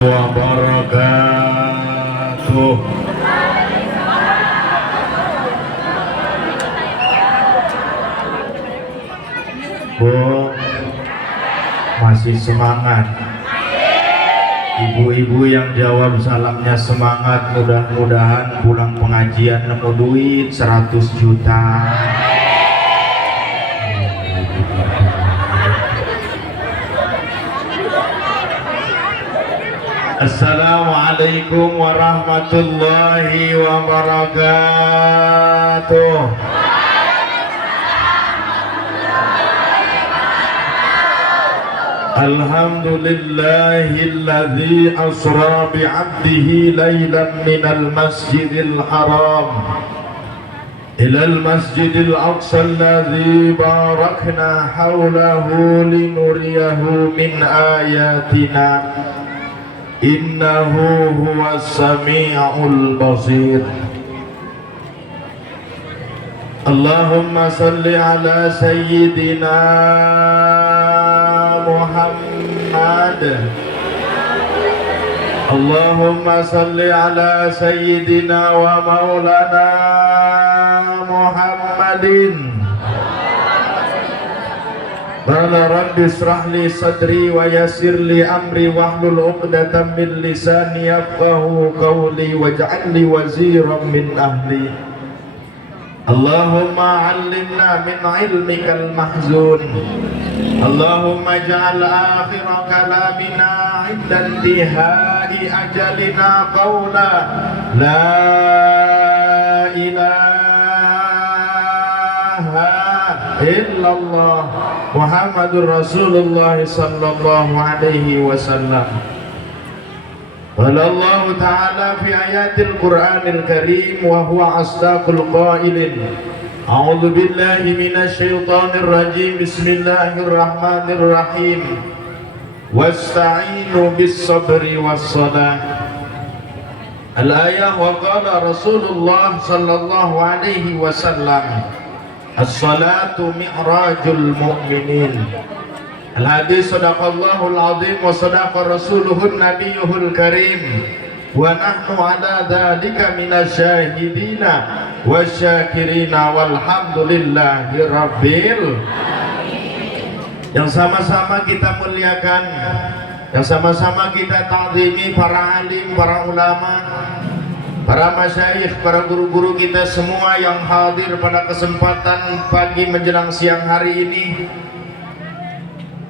Wabarakatuh. Bu, masih semangat? Ibu-ibu yang jawab salamnya semangat, mudah-mudahan pulang pengajian nemu duit 100 juta. Assalamualaikum warahmatullahi wabarakatuh. Alhamdulillahilladzi asra bi'abdihi laylan minal masjidil haram ilal masjidil aqsa alladzi barakna hawlahu linuriyahu min ayatina innahu huwas sami'ul basir. Allahumma salli ala sayyidina Muhammad. Allahumma salli ala sayyidina wa maulana Muhammadin. Qala rabbi israh li sadri wa yassir li amri wahlul 'uqdatam min lisani yafqahu qawli waj'al li waziran min ahli. Allahumma 'allimna min 'ilmikal mahzun. Allahumma ja'al akhira kalamina 'inda intihai ajalina qawla la ilaha illallah Muhammadur Rasulullah sallallahu alaihi wasallam. Qala Allah ta'ala fi ayatil Qur'anil Karim wa huwa asdaqul qailin. A'udzu billahi minasy syaithanir rajim. Bismillahirrahmanirrahim. Wasta'inu bis sabri was salah. Al-ayah wa qala Rasulullah sallallahu alaihi wasallam as-salatu mi'rajul mu'minin. Al-hadis sadaqallahul azim wa sadaqa rasuluhun nabiyyuhul karim wa nahnu ala dhalika minasyahidina wasyakirina walhamdulillahi rabbil. Yang sama-sama kita muliakan, yang sama-sama kita ta'zimi para alim, para ulama, para masyayikh, para guru-guru kita semua yang hadir pada kesempatan pagi menjelang siang hari ini.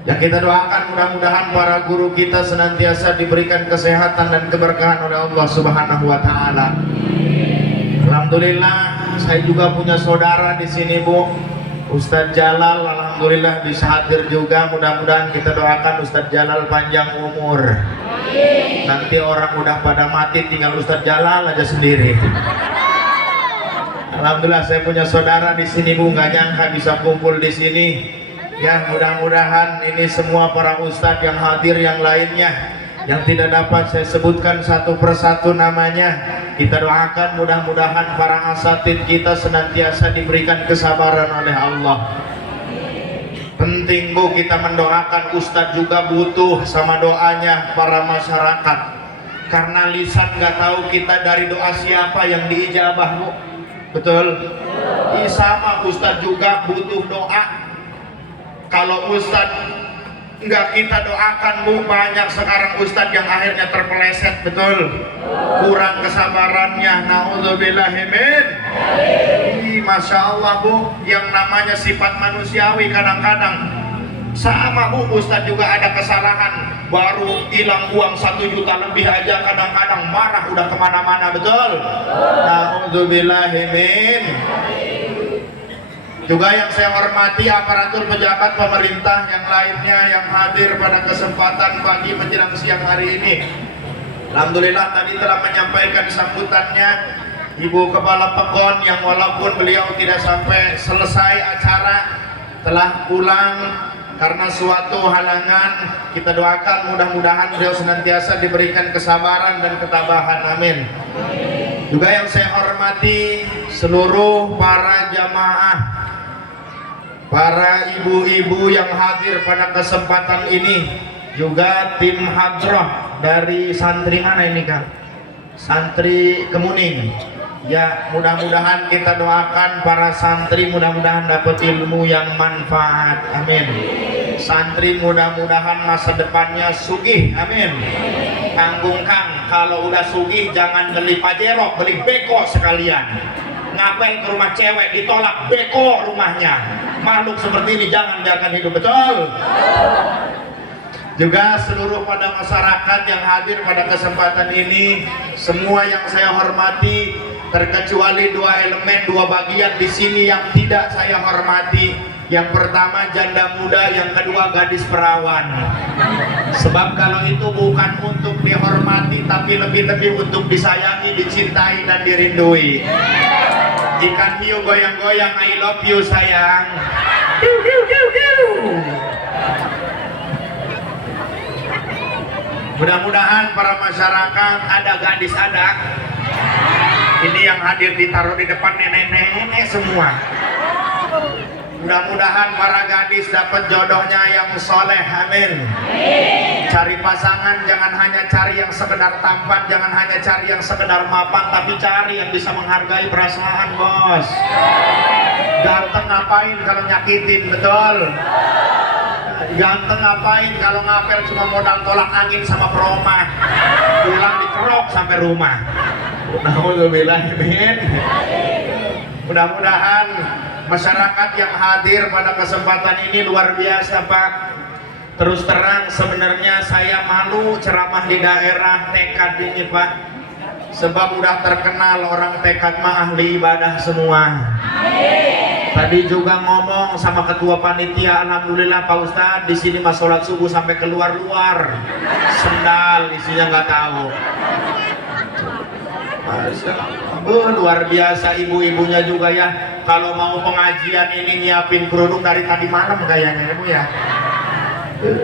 Yang kita doakan mudah-mudahan para guru kita senantiasa diberikan kesehatan dan keberkahan oleh Allah Subhanahu wa taala. Alhamdulillah, saya juga punya saudara di sini, Bu. Ustadz Jalal, alhamdulillah bisa hadir juga. Mudah-mudahan kita doakan Ustadz Jalal panjang umur. Nanti orang udah pada mati, tinggal Ustadz Jalal aja sendiri. Alhamdulillah saya punya saudara di sini, Bu. Nggak nyangka bisa kumpul di sini. Ya, mudah-mudahan ini semua para ustadz yang hadir, yang lainnya yang tidak dapat saya sebutkan satu persatu namanya, kita doakan mudah-mudahan para asatid kita senantiasa diberikan kesabaran oleh Allah. Penting, Bu, kita mendoakan. Ustadz juga butuh sama doanya para masyarakat, karena lisan nggak tahu kita dari doa siapa yang diijabah, Bu. Betul? Sama Ustadz juga butuh doa. Kalau Ustadz nggak kita doakan, Bu, banyak sekarang Ustadz yang akhirnya terpeleset. Betul? Kurang kesabarannya. Na'udzubillahimin. Masya Allah, Bu, yang namanya sifat manusiawi kadang-kadang sama, Bu. Ustadz juga ada kesalahan, baru hilang uang 1 juta lebih aja kadang-kadang marah udah kemana-mana. Betul? Na'udzubillahimin. Juga yang saya hormati aparatur pejabat pemerintah yang lainnya yang hadir pada kesempatan pagi menjelang siang hari ini. Alhamdulillah tadi telah menyampaikan sambutannya Ibu Kepala Pekon yang walaupun beliau tidak sampai selesai acara, telah pulang karena suatu halangan. Kita doakan mudah-mudahan beliau senantiasa diberikan kesabaran dan ketabahan. Amin. Juga yang saya hormati seluruh para jamaah, para ibu-ibu yang hadir pada kesempatan ini, juga tim hadroh dari santri mana ini Kang? Santri Kemuning. Ya, mudah-mudahan kita doakan para santri mudah-mudahan dapat ilmu yang manfaat. Amin. Santri mudah-mudahan masa depannya sugih. Amin. Tanggung Kang, kalau udah sugih jangan beli pajero, beli beko sekalian. Ngapel ke rumah cewek ditolak, beko rumahnya. Makhluk seperti ini jangan biarkan hidup, betul? Juga seluruh pada masyarakat yang hadir pada kesempatan ini, semua yang saya hormati, terkecuali dua elemen, dua bagian di sini yang tidak saya hormati. Yang pertama janda muda, yang kedua gadis perawan. Sebab kalau itu bukan untuk dihormati, tapi lebih-lebih untuk disayangi, dicintai dan dirindui. Ikan hiu goyang-goyang, I love you sayang. Mudah-mudahan para masyarakat ada gadis ada. Ini yang hadir ditaruh di depan nenek-nenek semua. Mudah-mudahan para gadis dapat jodohnya yang soleh. Amin. Cari pasangan jangan hanya cari yang sekedar tampan, jangan hanya cari yang sekedar mapan, tapi cari yang bisa menghargai perasaan, bos. Ganteng ngapain kalau nyakitin, betul? Ganteng ngapain kalau ngapel cuma modal tolak angin sama peromah, pulang dikerok sampai rumah. Mudah-mudahan masyarakat yang hadir pada kesempatan ini luar biasa Pak. Terus terang sebenarnya saya malu ceramah di daerah tekad ini Pak, sebab udah terkenal orang tekad mah ahli ibadah semua. Tadi juga ngomong sama ketua panitia, alhamdulillah Pak Ustadz di sini mas sholat subuh sampai keluar-luar, sendal isinya nggak tahu. Masya Allah, luar biasa ibu-ibunya juga ya. Kalau mau pengajian ini nyiapin kerudung dari tadi malam kayaknya ibu ya.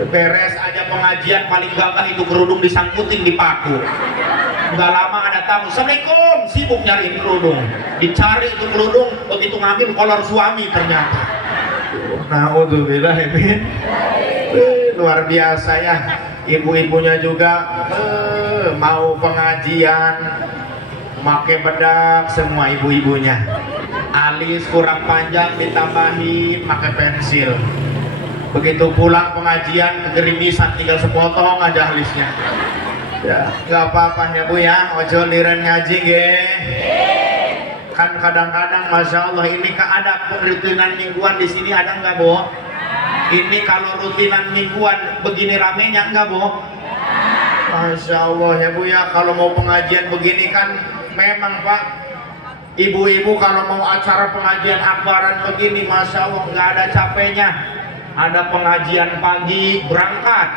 Beres aja pengajian paling gagah itu kerudung disangkutin di paku. Nggak lama ada tamu, assalamualaikum, sibuk nyariin kerudung. Dicari itu kerudung, begitu ngambil kolor suami ternyata. Naudzubillah, luar biasa ya. Ibu-ibunya juga mau pengajian pakai bedak semua ibu-ibunya. Alis kurang panjang ditambahin pakai pensil. Begitu pulang pengajian kegerimisan tinggal sepotong aja alisnya. Ya, nggak apa-apa ya Bu ya, ojo liren ngaji ge. Kan kadang-kadang Masya Allah ini ada rutinan mingguan di sini ada nggak Bu? Ini kalau rutinan mingguan begini ramenya nggak Bu? Masya Allah ya Bu ya, kalau mau pengajian begini kan memang Pak, ibu-ibu kalau mau acara pengajian akbaran begini Masya Allah nggak ada capeknya. Ada pengajian pagi berangkat,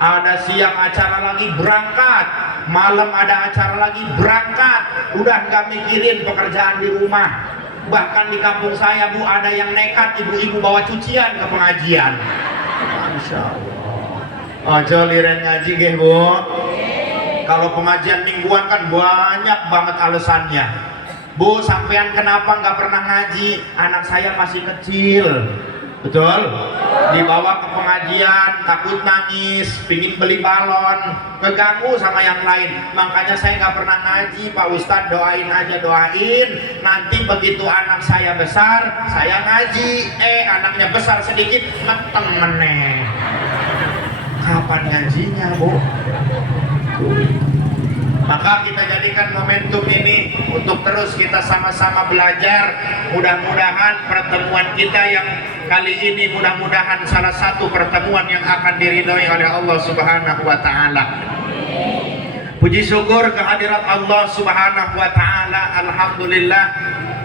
ada siang acara lagi berangkat, malam ada acara lagi berangkat, udah nggak mikirin pekerjaan di rumah. Bahkan di kampung saya Bu ada yang nekat ibu-ibu bawa cucian ke pengajian. Masya Allah. Ojo liren ngaji geh Bu. Kalau pengajian mingguan kan banyak banget alasannya. Bu, sampean kenapa nggak pernah ngaji? Anak saya masih kecil. Betul? Dibawa ke pengajian, takut nangis, pingin beli balon, keganggu sama yang lain. Makanya saya nggak pernah ngaji, Pak Ustadz doain aja doain. Nanti begitu anak saya besar, saya ngaji. Anaknya besar sedikit, meteng meneh. Kapan ngajinya, Bu? Maka kita jadikan momentum ini untuk terus kita sama-sama belajar. Mudah-mudahan pertemuan kita yang kali ini mudah-mudahan salah satu pertemuan yang akan diridhoi oleh Allah Subhanahu wa taala. Puji syukur kehadirat Allah Subhanahu wa taala. Alhamdulillah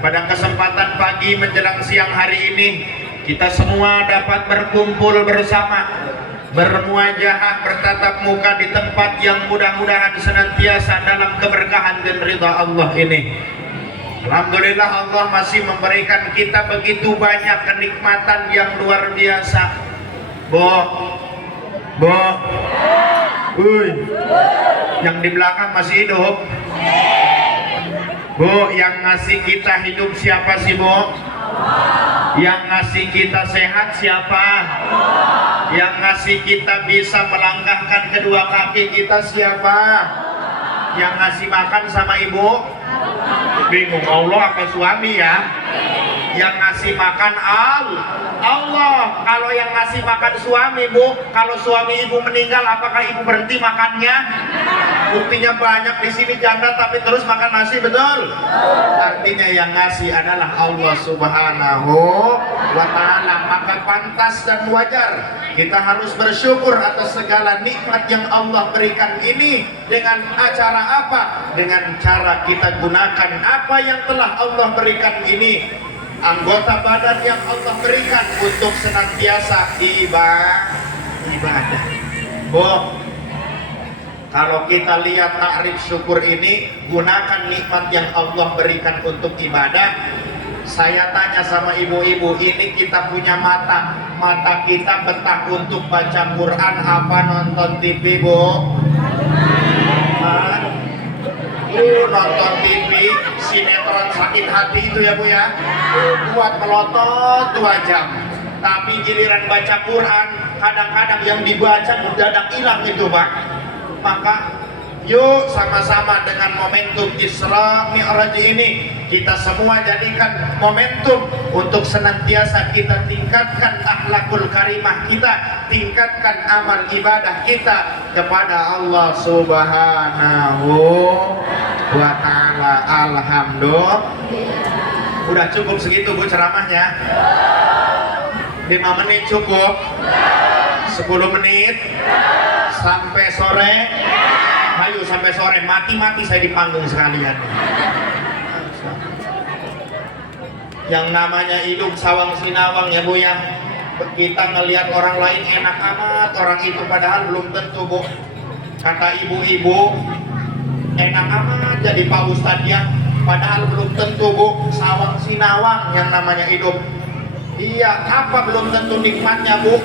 pada kesempatan pagi menjelang siang hari ini kita semua dapat berkumpul bersama, bermuajahah, bertatap muka di tempat yang mudah-mudahan senantiasa dalam keberkahan dan ridha Allah ini. Alhamdulillah Allah masih memberikan kita begitu banyak kenikmatan yang luar biasa. Yang di belakang masih hidup? Bu, yang ngasih kita hidup siapa sih Bu? Yang ngasih kita sehat siapa? Yang ngasih kita bisa melangkahkan kedua kaki kita siapa? Yang ngasih makan sama ibu? Bingung, Allah apa suami ya? Yang ngasih makan Allah. Kalau yang ngasih makan suami, Bu, kalau suami ibu meninggal, apakah ibu berhenti makannya? Buktinya banyak di sini janda tapi terus makan nasi, betul? Artinya yang ngasih adalah Allah Subhanahu wa Ta'ala. Maka pantas dan wajar kita harus bersyukur atas segala nikmat yang Allah berikan ini. Dengan acara apa? Dengan cara kita gunakan apa yang telah Allah berikan ini, anggota badan yang Allah berikan untuk senantiasa ibadah. Bu, kalau kita lihat takrif syukur ini, gunakan nikmat yang Allah berikan untuk ibadah. Saya tanya sama ibu-ibu, ini kita punya mata kita betah untuk baca Quran apa nonton TV, Bu? Nonton TV sinetron sakit hati itu ya, Bu ya, buat melotot 2 jam. Tapi giliran baca Quran, kadang-kadang yang dibaca mendadak hilang itu, Pak. Maka yuk sama-sama dengan momentum Isra Mi'raj ini, kita semua jadikan momentum untuk senantiasa kita tingkatkan akhlakul karimah kita, tingkatkan amal ibadah kita kepada Allah Subhanahu wa Ta'ala. Alhamdulillah. Udah cukup segitu, Bu, ceramahnya? 5 menit cukup? 10 menit? Sampai sore? Ayo sampai sore, mati-mati saya di panggung sekalian. Yang namanya hidup sawang sinawang ya, Bu ya. Kita ngelihat orang lain enak amat, orang itu padahal belum tentu, Bu. Kata ibu-ibu, enak amat jadi Pak Ustadz ya, padahal belum tentu, Bu. Sawang sinawang yang namanya hidup. Iya, apa belum tentu nikmatnya, Bu?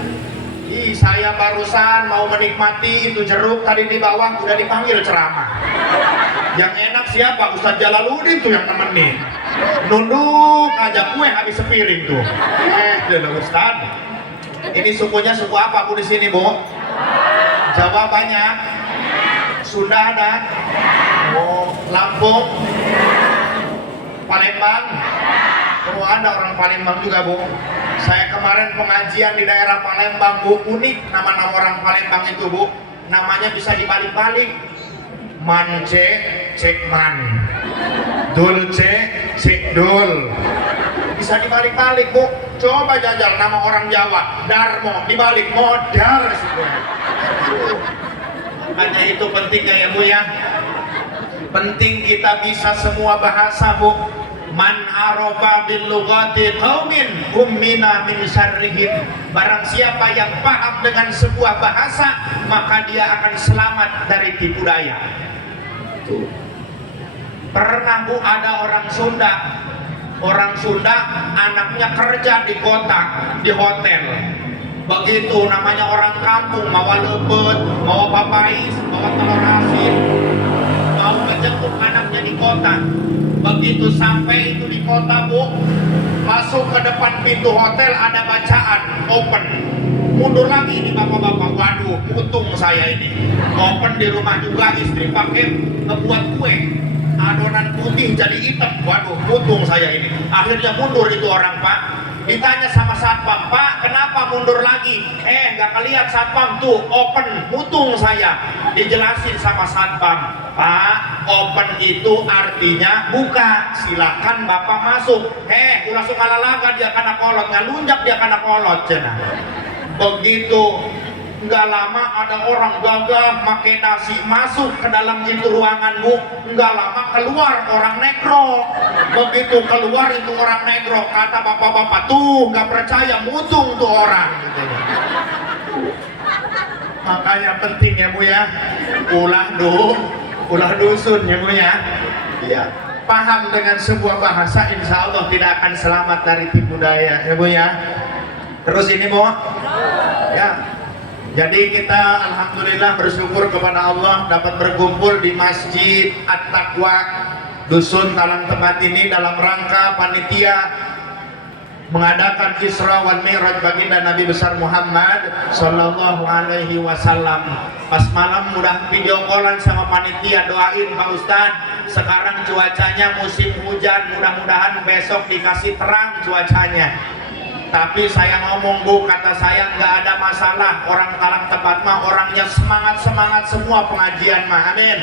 Saya barusan mau menikmati itu jeruk tadi di bawah, udah dipanggil ceramah. Yang enak siapa? Ustadz Jalaluddin tuh yang nemenin. Nunduk aja kue habis sepiring tuh. Ustadz, ini sukunya suku apa, Bu, di sini, Bu? Jawa banyak. Sunda ada. Oh, Lampung, Palembang. Oh, ada orang Palembang juga, Bu. Saya kemarin pengajian di daerah Palembang, Bu. Unik nama-nama orang Palembang itu, Bu. Namanya bisa dibalik-balik. Mance, cek man. Dulce, cek dul. Bisa dibalik-balik, Bu. Coba jajal nama orang Jawa. Darmo, dibalik modal. Hanya itu pentingnya ya, Bu ya. Penting kita bisa semua bahasa, Bu. Man arofa bil lughati qaumin ummina min syarrihim. Barang siapa yang paham dengan sebuah bahasa, maka dia akan selamat dari tipu daya. Pernah, Bu, ada orang Sunda. Orang Sunda anaknya kerja di kota, di hotel. Begitu namanya orang kampung, mawa lepet, mawa papais, mawa telur asin, mau menjemput anaknya di kota. Begitu sampai itu di kota, Bu, masuk ke depan pintu hotel ada bacaan open. Mundur lagi ini bapak-bapak, waduh, untung saya ini. Open di rumah juga, istri pakai ngebuat kue, adonan putih jadi hitam, waduh, untung saya ini. Akhirnya mundur itu orang, Pak. Ditanya sama satpam, Pak, kenapa mundur lagi? Nggak ngeliat satpam tuh, open, untung saya. Dijelasin sama satpam, Pak, open itu artinya buka, silakan Bapak masuk. Langsung kalalaga dia kana kolot, ngalunjak dia kana kolot, cenah. Begitu nggak lama ada orang gagah pakai nasi masuk ke dalam itu ruangan, Bu. Nggak lama keluar orang negro. Begitu keluar itu orang negro, kata bapak-bapak tuh nggak percaya, mutung tuh orang. Makanya penting ya, Bu ya, ulah dusun ya, Bu ya. Iya, paham dengan sebuah bahasa, insya Allah tidak akan selamat dari tipu daya ya, Bu ya. Terus ini, Bu ya, jadi kita alhamdulillah bersyukur kepada Allah dapat berkumpul di Masjid At-Taqwa Dusun Talang Tempat ini dalam rangka panitia mengadakan Isra wal Mi'raj baginda Nabi besar Muhammad sallallahu alaihi wasallam. Pas malam udah video callan sama panitia, doain Pak Ustadz, sekarang cuacanya musim hujan, mudah-mudahan besok dikasih terang cuacanya. Tapi saya ngomong, Bu, kata saya nggak ada masalah, orang Talang Tepat mah orangnya semangat semua pengajian mah, amin.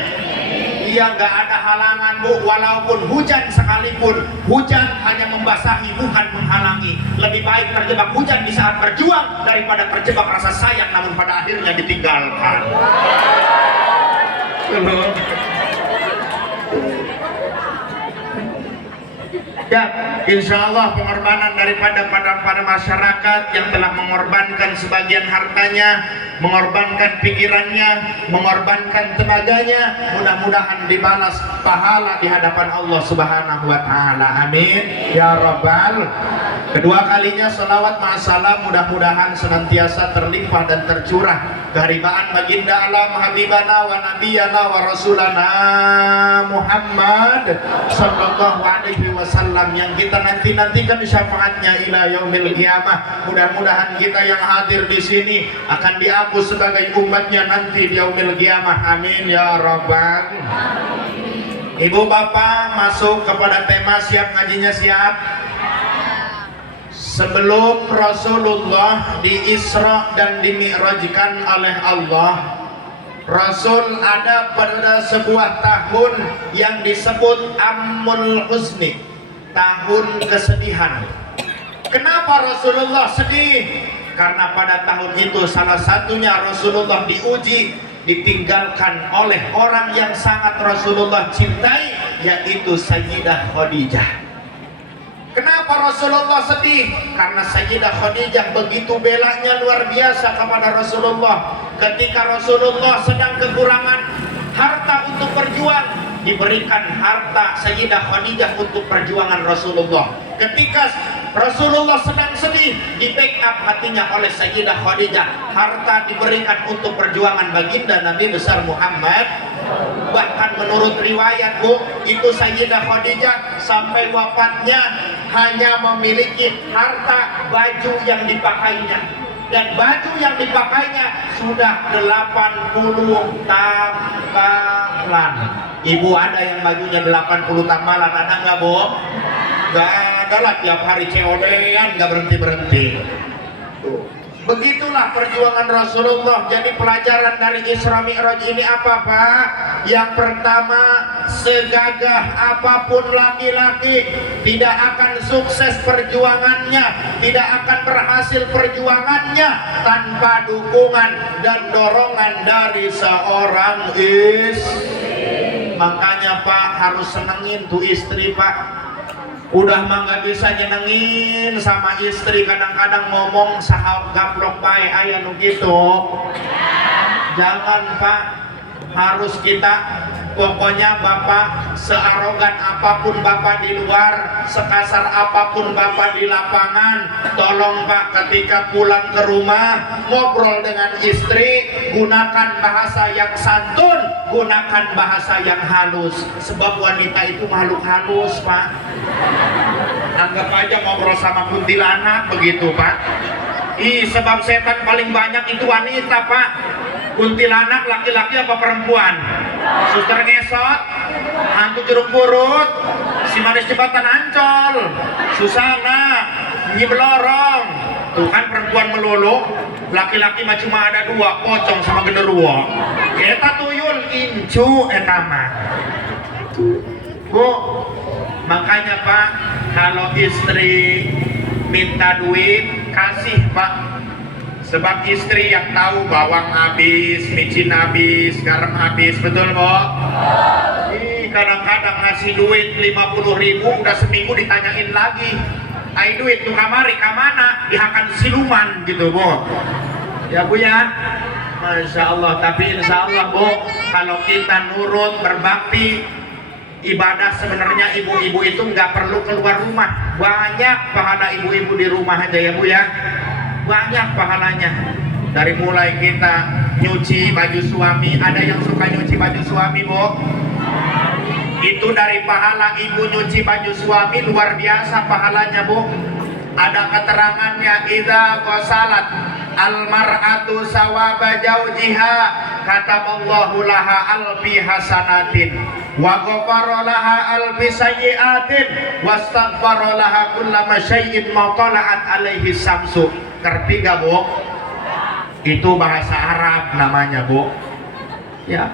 Iya, nggak ada halangan, Bu, walaupun hujan sekalipun, hujan hanya membasahi bukan menghalangi. Lebih baik terjebak hujan di saat berjuang daripada terjebak rasa sayang namun pada akhirnya ditinggalkan. Ya, insya Allah pengorbanan daripada para masyarakat yang telah mengorbankan sebagian hartanya, mengorbankan pikirannya, mengorbankan tenaganya, mudah-mudahan dibalas pahala di hadapan Allah Subhanahu wa Ta'ala. Amin ya Rabbal. Kedua kalinya salawat ma'asalam mudah-mudahan senantiasa terlimpah dan tercurah keharibaan baginda alam habibana wa nabiyana wa rasulana Muhammad sallallahu alaihi wasallam yang kita nantikan syafaatnya ila yaumil qiyamah. Mudah-mudahan kita yang hadir di sini akan dihapus sebagai umatnya nanti di yaumil qiyamah. Amin ya rabbal. Ibu bapak masuk kepada tema, siap ngajinya, siap. Sebelum Rasulullah di Isra dan dimi'rajkan oleh Allah, Rasul ada pada sebuah tahun yang disebut Amul Husni, tahun kesedihan. Kenapa Rasulullah sedih? Karena pada tahun itu salah satunya Rasulullah diuji, ditinggalkan oleh orang yang sangat Rasulullah cintai, yaitu Sayyidah Khadijah. Kenapa Rasulullah sedih? Karena Sayyidah Khadijah begitu belanya luar biasa kepada Rasulullah. Ketika Rasulullah sedang kekurangan harta untuk berjuang, diberikan harta Sayyidah Khadijah untuk perjuangan Rasulullah. Ketika Rasulullah sedang sedih, di backup hatinya oleh Sayyidah Khadijah. Harta diberikan untuk perjuangan baginda Nabi besar Muhammad. Bahkan menurut riwayat, Bu, itu Sayyidah Khadijah sampai wafatnya hanya memiliki harta baju yang dipakainya, dan baju yang dipakainya sudah 80 tambalan. Ibu ada yang bajunya 80 tambalan, ada nggak, Bu? Nggak ada lah, tiap hari COD-an nggak berhenti-berhenti. Begitulah perjuangan Rasulullah. Jadi pelajaran dari Isra Mi'raj ini apa, Pak? Yang pertama, segagah apapun laki-laki tidak akan sukses perjuangannya, tidak akan berhasil perjuangannya tanpa dukungan dan dorongan dari seorang istri. Makanya Pak harus senengin tuh istri, Pak. Udah mah nggak bisa nyenengin sama istri, kadang-kadang ngomong sahab gaplok bae aya nu gitu. Jangan, Pak, harus kita, pokoknya Bapak searogan apapun Bapak di luar, sekasar apapun Bapak di lapangan, tolong Pak ketika pulang ke rumah ngobrol dengan istri, gunakan bahasa yang santun, gunakan bahasa yang halus, sebab wanita itu makhluk halus, Pak. Anggap aja ngobrol sama kuntilanak begitu, Pak. Sebab setan paling banyak itu wanita, Pak. Kuntilanak laki-laki apa perempuan? Suster ngesot, hantu jeruk purut, si manis jembatan Ancol, Susana, Nyi Belorong. Tuh kan perempuan melulu, laki-laki mah cuma ada dua, pocong sama genderuwo. Eta tuyul incu etama. Bu, makanya Pak, kalau istri minta duit, kasih, Pak. Sebab istri yang tahu bawang habis, micin habis, garam habis, betul, Bu? Kadang-kadang ngasih duit 50.000, udah seminggu ditanyain lagi, ai duit tuh kamari kamana, dihakan siluman gitu, Bu. Ya, Bu, ya. Masya Allah. Tapi insya Allah, Bu, kalau kita nurut, berbakti, ibadah, sebenarnya ibu-ibu itu nggak perlu keluar rumah. Banyak pahala ibu-ibu di rumah aja, ya, Bu, ya. Banyak pahalanya. Dari mulai kita nyuci baju suami, ada yang suka nyuci baju suami, Bu? Itu dari pahala ibu nyuci baju suami luar biasa pahalanya, Bu. Ada keterangannya, idza qasalat almar'atu sawaba jaujiha kataballahu laha alfi hasanatin wa ghafara laha alfi sayyi'atin wastaghfara laha kullama syai'in ma tala'at alaihi samsu. Ngerti gak, Bu? Itu bahasa Arab namanya, Bu. Ya.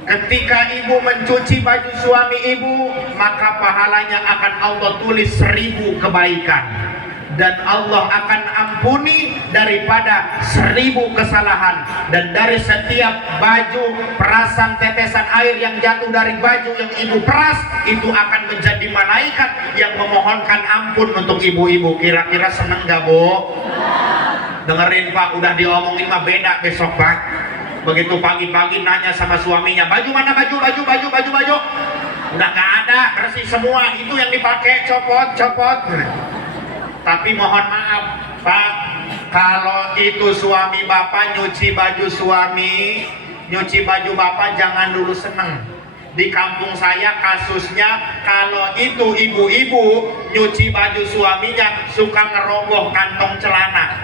Ketika ibu mencuci baju suami ibu, maka pahalanya akan Allah tulis 1000 kebaikan, dan Allah akan ampuni daripada 1000 kesalahan. Dan dari setiap baju perasan tetesan air yang jatuh dari baju yang ibu peras, itu akan menjadi malaikat yang memohonkan ampun untuk ibu-ibu. Kira-kira seneng gak, Bu? Dengerin, Pak, udah diomongin mah beda besok, Pak. Begitu pagi-pagi nanya sama suaminya, baju mana, baju. Udah gak ada, bersih semua, itu yang dipakai, copot. Tapi mohon maaf, Pak, kalau itu suami Bapak nyuci baju suami, nyuci baju Bapak jangan dulu seneng. Di kampung saya kasusnya, kalau itu ibu-ibu nyuci baju suaminya suka ngerogoh kantong celana.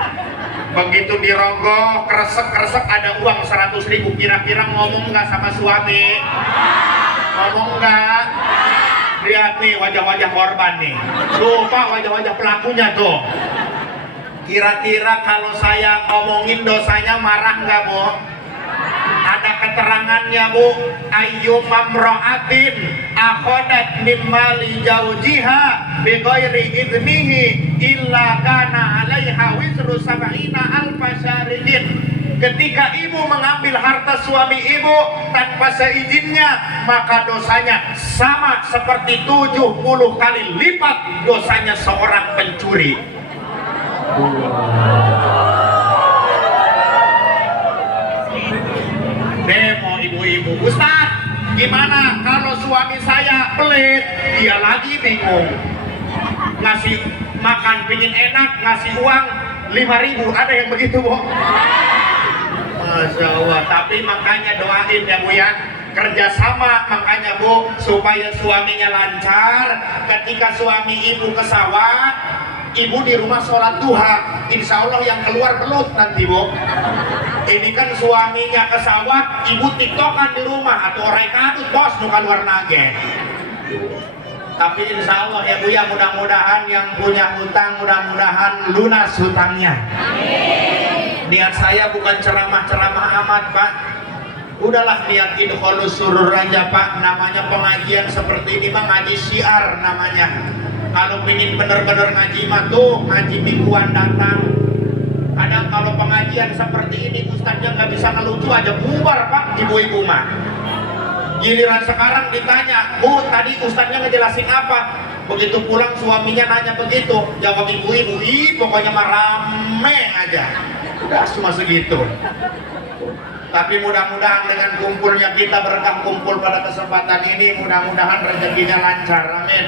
Begitu dirogoh, kresek ada uang 100.000. Kira-kira ngomong nggak sama suami? Ngomong nggak? Lihat nih wajah-wajah korban nih. Tuh Pak, wajah-wajah pelakunya tuh. Kira-kira kalau saya ngomongin dosanya marah nggak, Bu? Ada keterangannya, Bu. Ayyumamra'atin akhodat mimmali jaujiha bighairi idnihi illa kana 'alaiha wisru sab'ina alfa syarikin. Ketika ibu mengambil harta suami ibu tanpa seizinnya, maka dosanya sama seperti 70 kali lipat dosanya seorang pencuri. Demo ibu-ibu, Ustaz, gimana kalau suami saya pelit? Dia lagi bingung. Ngasih makan pingin enak, ngasih uang 5.000, ada yang begitu, Bu? Masya Allah. Tapi makanya doain ya, Bu, ya, kerjasama makanya, Bu, supaya suaminya lancar. Ketika suami ibu ke sawah, ibu di rumah sholat duha, insya Allah yang keluar belut nanti, Bu. Ini kan suaminya ke sawah, ibu tiktokan di rumah, atau orang kadut bos nuka luar nage. Tapi insya Allah ya, Bu, ya, mudah-mudahan yang punya hutang mudah-mudahan lunas hutangnya. Niat saya bukan ceramah-ceramah amat, Pak. Udahlah niat idkholus surur aja, Pak. Namanya pengajian seperti ini mah ngaji syiar namanya. Kalau pengen bener-bener ngaji mah tuh ngaji mingguan datang. Kadang kalau pengajian seperti ini ustaznya nggak bisa ngelucu aja bubar, Pak, ibu-ibu mah. Giliran sekarang ditanya, Bu, tadi ustaznya ngejelasin apa? Begitu pulang suaminya nanya begitu, jawab ibu-ibu, pokoknya mah rame aja. Udah cuma segitu. Tapi mudah-mudahan dengan kumpulnya kita, berkah kumpul pada kesempatan ini, mudah-mudahan rezekinya lancar, amin.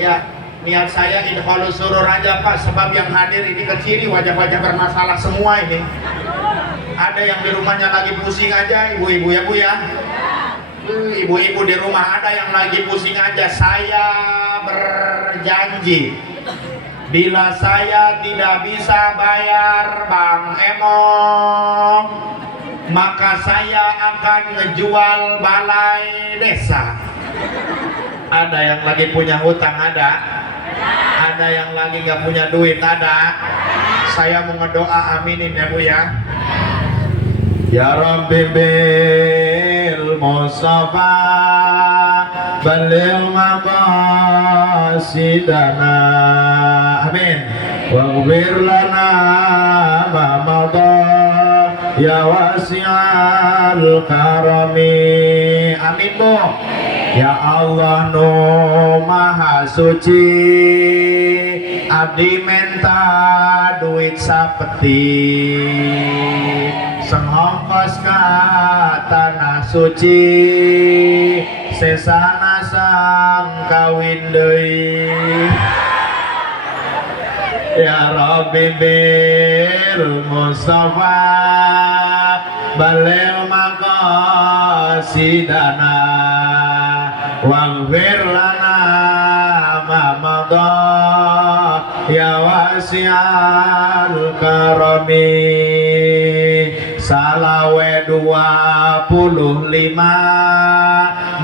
Ya, niat saya idkholus surur aja, Pak, sebab yang hadir ini ke sini wajah-wajah bermasalah semua ini. Ada yang di rumahnya lagi pusing aja, ibu-ibu ya, Bu, ya. Ibu-ibu di rumah ada yang lagi pusing aja. Saya berjanji, bila saya tidak bisa bayar Bang Emong, maka saya akan ngejual balai desa. Ada yang lagi punya hutang, ada yang lagi nggak punya duit, ada. Saya mau ngedoa, aminin ya, Bu, ya. Ya Rabbi bil Mustafa balil maqasidana, amin. Waghfir lana ma madha ya wasi'al karami, amin, Bu. Ya Allah nu maha suci, abdi menta duit sapeti, sengongkos ka tanah suci, sesana sang kawin deui. Ya Rabbi bil Mustafa balil maqasidana waghfir lana ma madha wasi'al karami salawe 25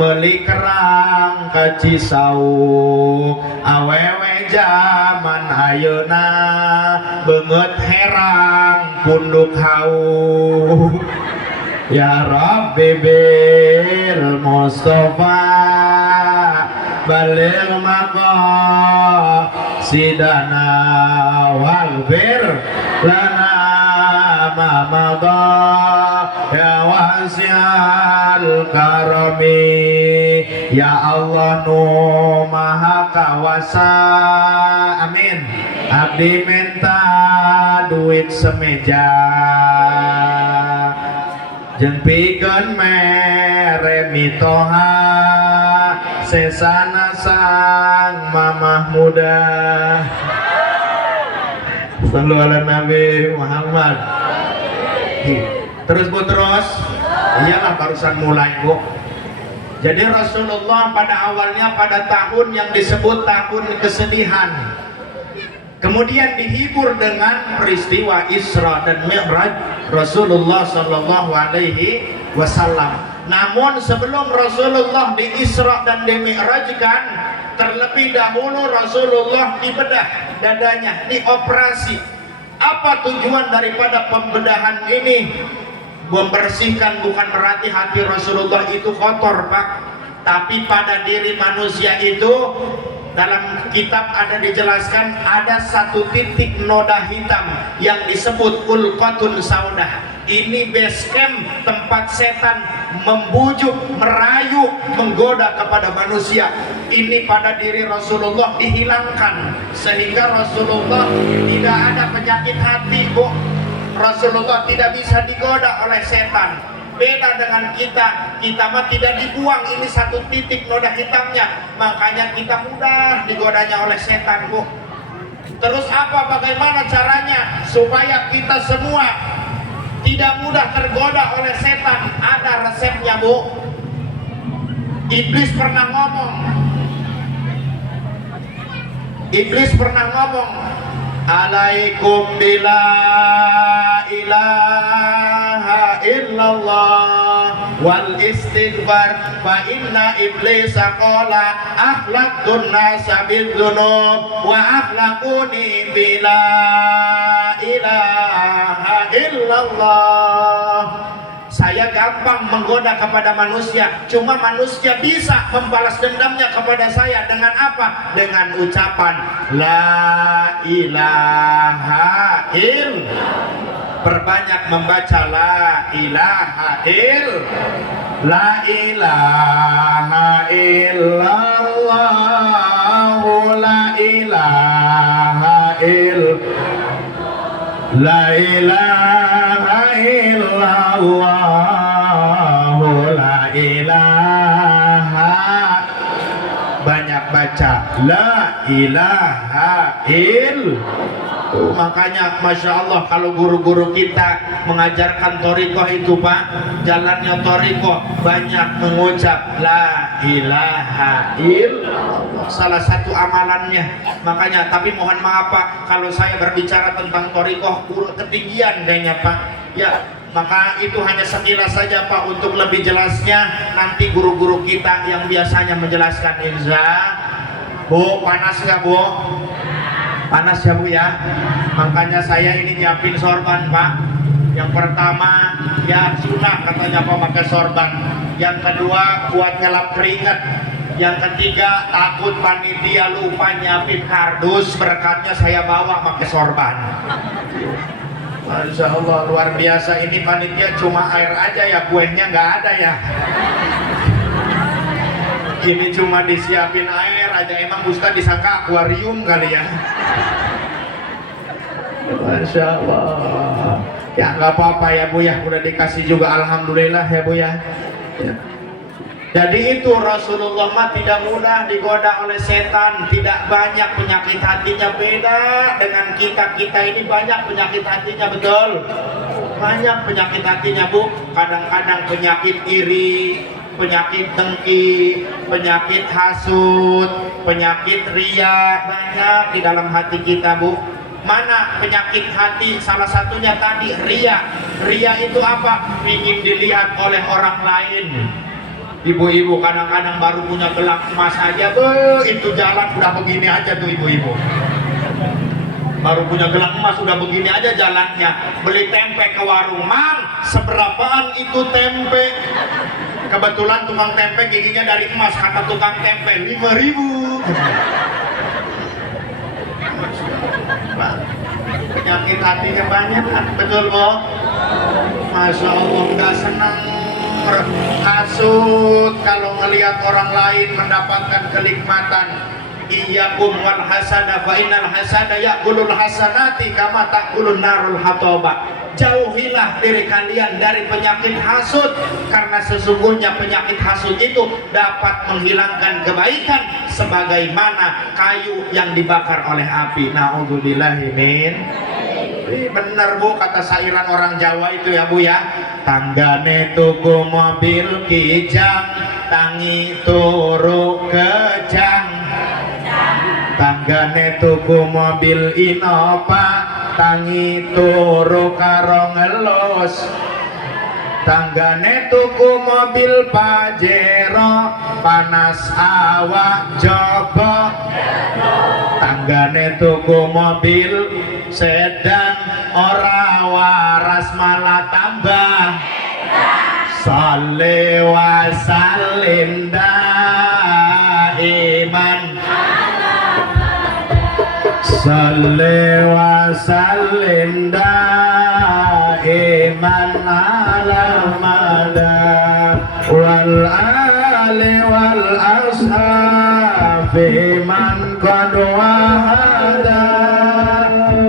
meuli kerang ka Cisauk awewe zaman ayeuna beungeut herang punduk hauk ya Rabbi bil Mustafa baligh maqasidana waghfir lana ma madha ya wasi'al karami ya Allah nu maha kawasa amin abdi minta duit semeja jeung pikeun mere mitoha sesana sang mamah muda sallu ala Nabi Muhammad. Terus Bu terus iyalah barusan mulai Bu. Jadi Rasulullah pada awalnya pada tahun yang disebut tahun kesedihan, kemudian dihibur dengan peristiwa Isra dan Mi'raj Rasulullah Sallallahu Alaihi Wasallam. Namun sebelum Rasulullah di Isra dan di Mi'rajkan, terlebih dahulu Rasulullah dibedah dadanya, dioperasi. Apa tujuan daripada pembedahan ini? Membersihkan, bukan berarti hati Rasulullah itu kotor Pak, tapi pada diri manusia itu dalam kitab ada dijelaskan ada satu titik noda hitam yang disebut ulqatun saudah. Ini base camp tempat setan membujuk, merayu, menggoda kepada manusia. Ini pada diri Rasulullah dihilangkan sehingga Rasulullah tidak ada penyakit hati Bu. Rasulullah tidak bisa digoda oleh setan. Beda dengan kita, kita mah tidak dibuang ini satu titik noda hitamnya, makanya kita mudah digodanya oleh setan Bu. Terus apa, bagaimana caranya supaya kita semua tidak mudah tergoda oleh setan? Ada resepnya Bu. Iblis pernah ngomong alaikum bila ilaha illallah wal istighfar fa inna iblisa qala akhlaqtun nasa bidzunub wa akhlaquni bila ilaha illallah. Saya gampang menggoda kepada manusia, cuma manusia bisa membalas dendamnya kepada saya dengan apa? Dengan ucapan la ilaha illallah. Perbanyak membaca la ilaha illallah, la ilaha illallah, la ilaha illallah, la ilaha illallah, la ilaha. Banyak baca la ilaha illallah. Makanya Masya Allah kalau guru-guru kita mengajarkan thariqah itu Pak, jalannya thariqah banyak mengucap la ilaha illallah, salah satu amalannya. Makanya tapi mohon maaf Pak, kalau saya berbicara tentang thariqah ketinggian kayaknya Pak ya, maka itu hanya sekilas saja Pak. Untuk lebih jelasnya nanti guru-guru kita yang biasanya menjelaskan. Insya Bu, panas nggak Bu? Panas ya Bu ya. Makanya saya ini nyiapin sorban Pak. Yang pertama ya sunnah katanya Pak pakai sorban. Yang kedua buat ngelap keringat. Yang ketiga takut panitia lupa nyiapin kardus, berkatnya saya bawa pakai sorban. Masya Allah luar biasa. Ini panitia cuma air aja ya, kuenya nggak ada ya. Ini cuma disiapin air aja, emang Ustaz disangka akuarium kali ya. Masya Allah. Ya nggak apa-apa ya Bu ya, udah dikasih juga alhamdulillah ya Bu ya. Jadi itu Rasulullah mah tidak mudah digoda oleh setan, tidak banyak penyakit hatinya. Beda dengan kita ini banyak penyakit hatinya, betul? Banyak penyakit hatinya Bu. Kadang-kadang penyakit iri, penyakit dengki, penyakit hasud, penyakit ria, banyak di dalam hati kita Bu. Mana penyakit hati? Salah satunya tadi ria. Ria itu apa? Ingin dilihat oleh orang lain. Ibu-ibu kadang-kadang baru punya gelang emas aja, itu jalan udah begini aja tuh ibu-ibu. Baru punya gelang emas udah begini aja jalannya. Beli tempe ke warung, Mang, seberapaan itu tempe? Kebetulan tukang tempe giginya dari emas, kata tukang tempe 5.000. Penyakit hatinya banyak, betul boh? Masya Allah, nggak senang, hasut kalau ngelihat orang lain mendapatkan kenikmatan. Iyyakum wal hasada fa innal hasada ya'kulul hasanati kama ta'kulun narul hataba. Jauhilah diri kalian dari penyakit hasud, karena sesungguhnya penyakit hasud itu dapat menghilangkan kebaikan sebagaimana kayu yang dibakar oleh api. Na'udzubillahi min. Bener bu, kata sairan orang Jawa itu ya bu ya. Tanggane tuku mobil kijang, tangi turu kejang. Tanggane tuku mobil Innova, tangi turu karo ngelus. Tanggane tuku mobil Pajero, panas awak jobo. Tanggane tuku mobil sedan, ora waras malah tambah. Sholli wa sallim daiman, sholli wa sallim daiman ala mada wal ali wal ashabi man qad wahada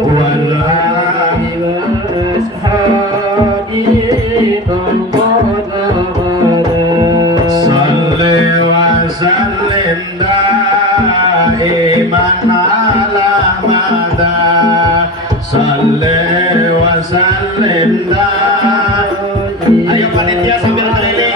wal ali wal ashabi man qad wahada. Sholli wa sallim daiman ala mada, sholli wa sallim daiman. Ayo panitia sambil keliling.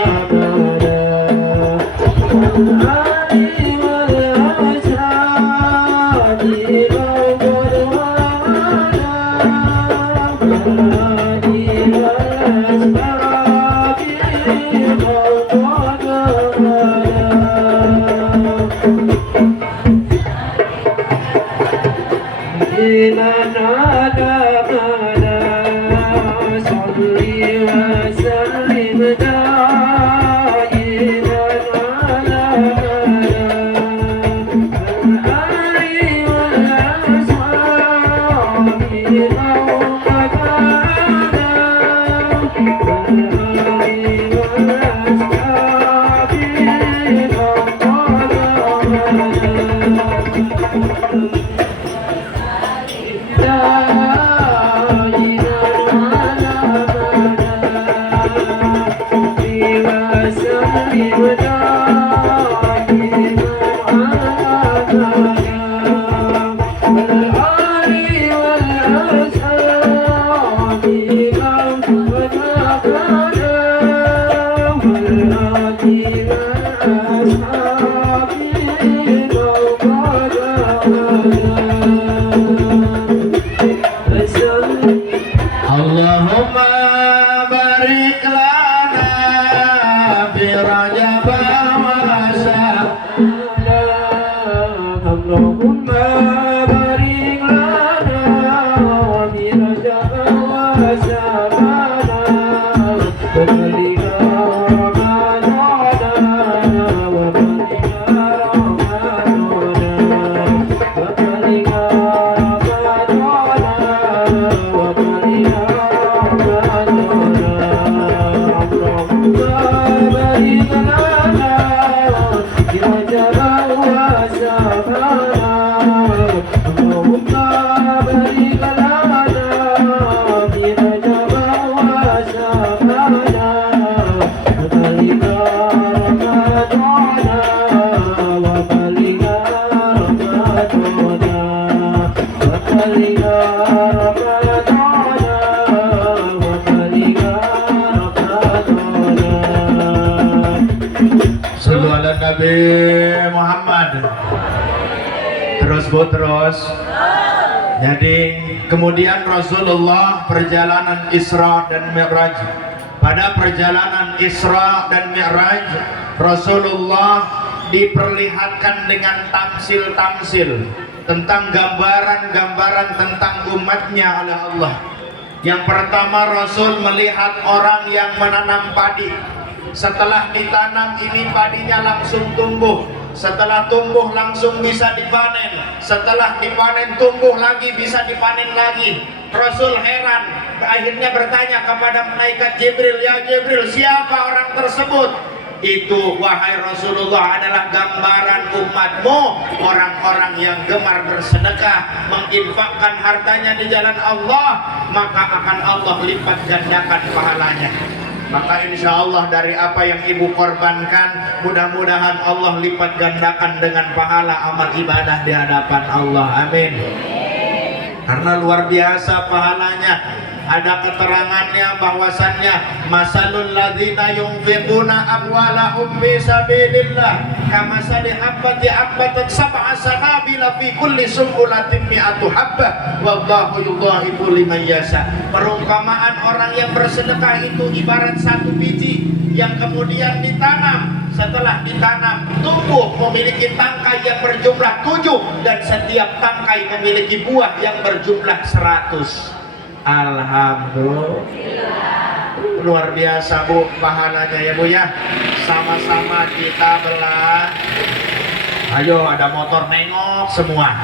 Nabi Muhammad. Terus bu, terus. Jadi kemudian Rasulullah perjalanan Isra dan Mi'raj. Pada perjalanan Isra dan Mi'raj, Rasulullah diperlihatkan dengan tamsil-tamsil tentang gambaran-gambaran tentang umatnya oleh Allah. Yang pertama, Rasul melihat orang yang menanam padi. Setelah ditanam ini padinya langsung tumbuh. Setelah tumbuh langsung bisa dipanen. Setelah dipanen tumbuh lagi, bisa dipanen lagi. Rasul heran, akhirnya bertanya kepada malaikat Jibril, "Ya Jibril, siapa orang tersebut?" Itu, wahai Rasulullah, adalah gambaran umatmu, orang-orang yang gemar bersedekah, menginfakkan hartanya di jalan Allah, maka akan Allah lipat gandakan pahalanya. Maka insya Allah dari apa yang ibu korbankan, mudah-mudahan Allah lipat gandakan dengan pahala amal ibadah di hadapan Allah. Amin. Karena luar biasa pahalanya. Ada keterangannya bahwasannya masalul ladzina yunfiquna amwalahum fi sabilillah kamasali habbati ambatat sab'a sanabila fi kulli sumbulatin mi'atu habbah wallahu yudha'ifu liman yasha. Perumpamaan orang yang bersedekah itu ibarat satu biji yang kemudian ditanam. Setelah ditanam tumbuh memiliki tangkai yang berjumlah 7 dan setiap tangkai memiliki buah yang berjumlah 100. Alhamdulillah, luar biasa Bu pahalanya ya Bu ya. Sama-sama kita belah. Ayo, ada motor nengok semua.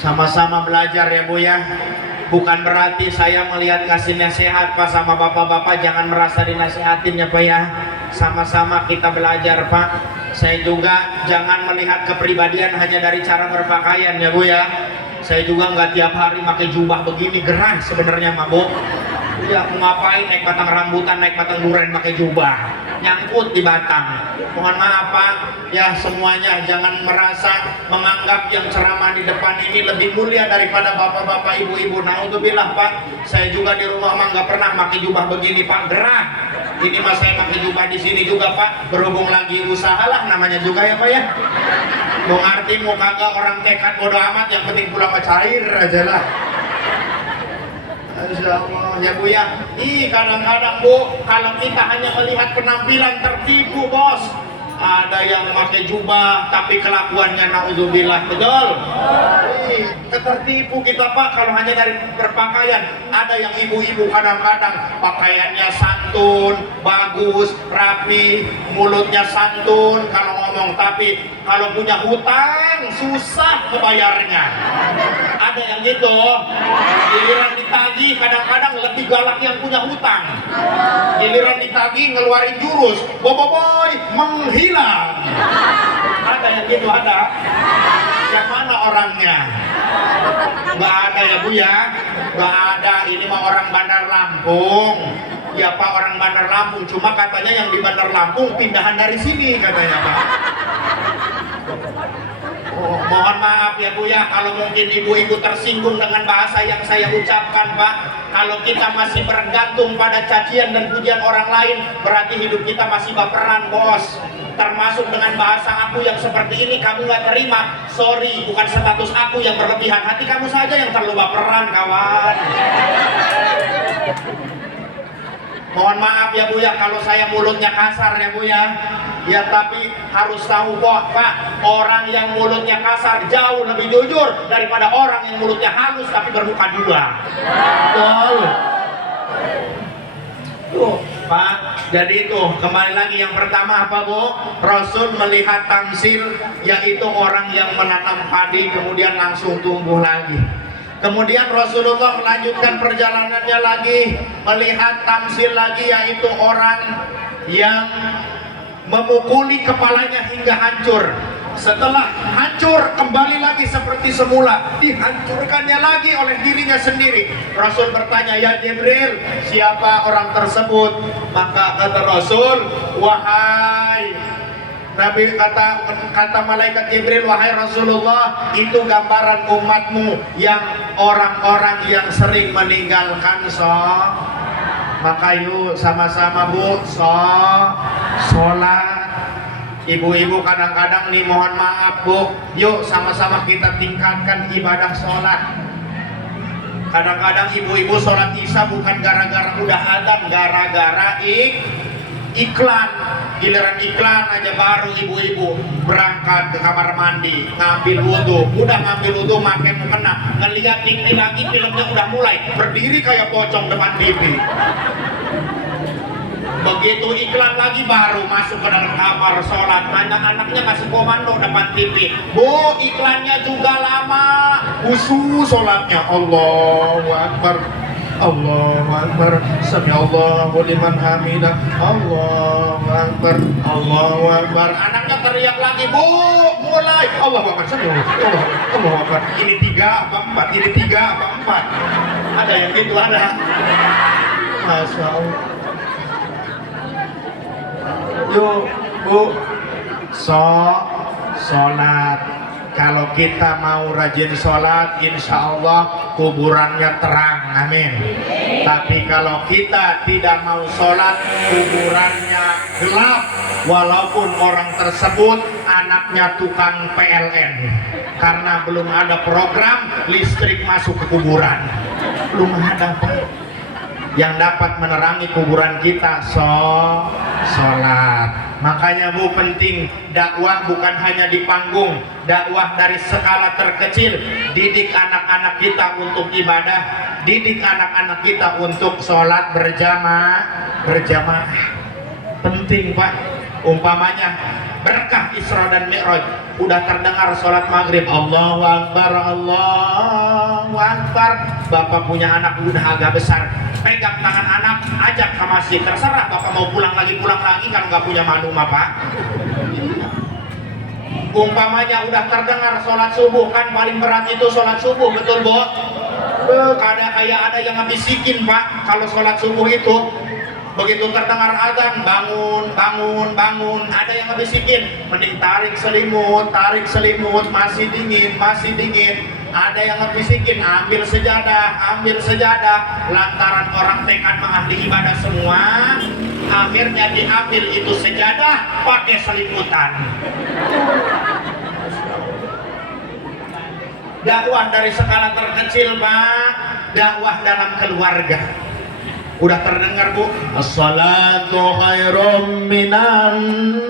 Sama-sama belajar ya Bu ya. Bukan berarti saya melihat kasih nasihat Pak sama bapak-bapak, jangan merasa dinasihatin ya Pak ya. Sama-sama kita belajar Pak. Saya juga jangan melihat kepribadian hanya dari cara berpakaian ya Bu ya. Saya juga nggak tiap hari pakai jubah begini, gerah sebenarnya mabuk. Ya mau ngapain, naik batang rambutan, naik batang duren pakai jubah, nyangkut di batang. Mohon maaf Pak, ya semuanya jangan merasa menganggap yang ceramah di depan ini lebih mulia daripada bapak-bapak, ibu-ibu. Naudzubillah Pak, saya juga di rumah mah nggak pernah pakai jubah begini Pak, gerah. Ini mas saya pakai jubah di sini juga Pak, berhubung lagi usaha lah namanya juga ya Pak ya. Mau ngerti mau kagak, orang tekad bodo amat, yang penting pulang ke cair aja lah. Insya Allah ya Bu ya. Kadang-kadang Bu, kalau kita hanya melihat penampilan tertipu Bos. Ada yang pakai jubah tapi kelakuannya naudzubillah, betul? Tertipu kita Pak kalau hanya dari berpakaian. Ada yang ibu-ibu kadang-kadang pakaiannya santun, bagus, rapi, mulutnya santun kalau ngomong, tapi kalau punya hutang susah membayarnya. Ada yang gitu, giliran ditagih kadang-kadang lebih galak yang punya hutang. Giliran ditagih ngeluarin jurus, boboiboy menghilang. Ada yang gitu, ada. Yang mana orangnya? Nggak ada ya Bu ya, nggak ada. Ini mah orang Bandar Lampung. Ya Pak, orang Bandar Lampung, cuma katanya yang di Bandar Lampung pindahan dari sini katanya Pak. Oh, mohon maaf ya Bu ya, kalau mungkin ibu-ibu tersinggung dengan bahasa yang saya ucapkan Pak. Kalau kita masih bergantung pada cacian dan pujian orang lain, berarti hidup kita masih baperan Bos. Termasuk dengan bahasa aku yang seperti ini kamu nggak terima, sorry, bukan status aku yang berlebihan, hati kamu saja yang terlalu baperan kawan. Mohon maaf ya Bu ya kalau saya mulutnya kasar ya Bu ya. Ya tapi harus tahu kok Pak, orang yang mulutnya kasar jauh lebih jujur daripada orang yang mulutnya halus tapi bermuka dua. Betul. Tuh Pak, jadi itu kembali lagi yang pertama apa Bu? Rasul melihat tamsil, yaitu orang yang menanam padi kemudian langsung tumbuh lagi. Kemudian Rasulullah melanjutkan perjalanannya lagi, melihat tamsil lagi, yaitu orang yang memukuli kepalanya hingga hancur. Setelah hancur kembali lagi seperti semula, dihancurkannya lagi oleh dirinya sendiri. Rasul bertanya, ya Jibril, siapa orang tersebut? Maka kata Rasul, wahai Nabi, kata malaikat Jibril, wahai Rasulullah, itu gambaran umatmu yang orang-orang yang sering meninggalkan sholat. Maka yuk sama-sama Bu, sholat. Ibu-ibu kadang-kadang nih, mohon maaf Bu, yuk sama-sama kita tingkatkan ibadah sholat. Kadang-kadang ibu-ibu sholat isya bukan gara-gara udah adzan, gara-gara iklan. Giliran iklan aja baru ibu-ibu berangkat ke kamar mandi, ngambil wudhu. Udah ngambil wudhu, makai mukena, ngeliat TV lagi, filmnya udah mulai, berdiri kayak pocong depan TV. Begitu iklan lagi baru masuk ke dalam kamar sholat, anaknya masih komando depan TV. Bu, iklannya juga lama, khusus sholatnya. Allahu Akbar, Allahu Akbar, sami Allahu liman hamidah, Allahu Akbar, Allahu Akbar. Anaknya teriak lagi, Bu, mulai. Allahu Akbar, sami Allahu Akbar. Ini 3 apa 4? Ini 3 apa 4? Ada yang gitu, ada. Masya Allah. Yuk Bu, sholat. Kalau kita mau rajin sholat, insya Allah kuburannya terang, amin. Tapi kalau kita tidak mau sholat, kuburannya gelap. Walaupun orang tersebut anaknya tukang PLN, karena belum ada program listrik masuk ke kuburan, belum ada yang dapat menerangi kuburan kita. Sholat. Makanya Bu, penting dakwah bukan hanya di panggung, dakwah dari skala terkecil. Didik anak-anak kita untuk ibadah, didik anak-anak kita untuk sholat berjamaah. Penting Pak. Umpamanya berkah Isra dan Mi'raj, udah terdengar sholat maghrib, Allahu Akbar, Allahu Akbar. Bapak punya anak udah agak besar, pegang tangan anak, ajak ke masjid. Terserah Bapak mau pulang lagi kalau nggak punya manu Pak. Umpamanya udah terdengar sholat subuh, kan paling berat itu sholat subuh, betul Bu? Kayak ada yang ngebisikin Pak kalau sholat subuh itu. Begitu terdengar azan, bangun, ada yang ngebisikin, mending tarik selimut, masih dingin. Ada yang ngebisikin, ambil sejadah. Lantaran orang tekad mengahli ibadah semua, akhirnya diambil itu sejadah pakai selimutan. Dakwah dari skala terkecil Pak, dakwah dalam keluarga. Udah terdengar Bu, as-salatu khairum minan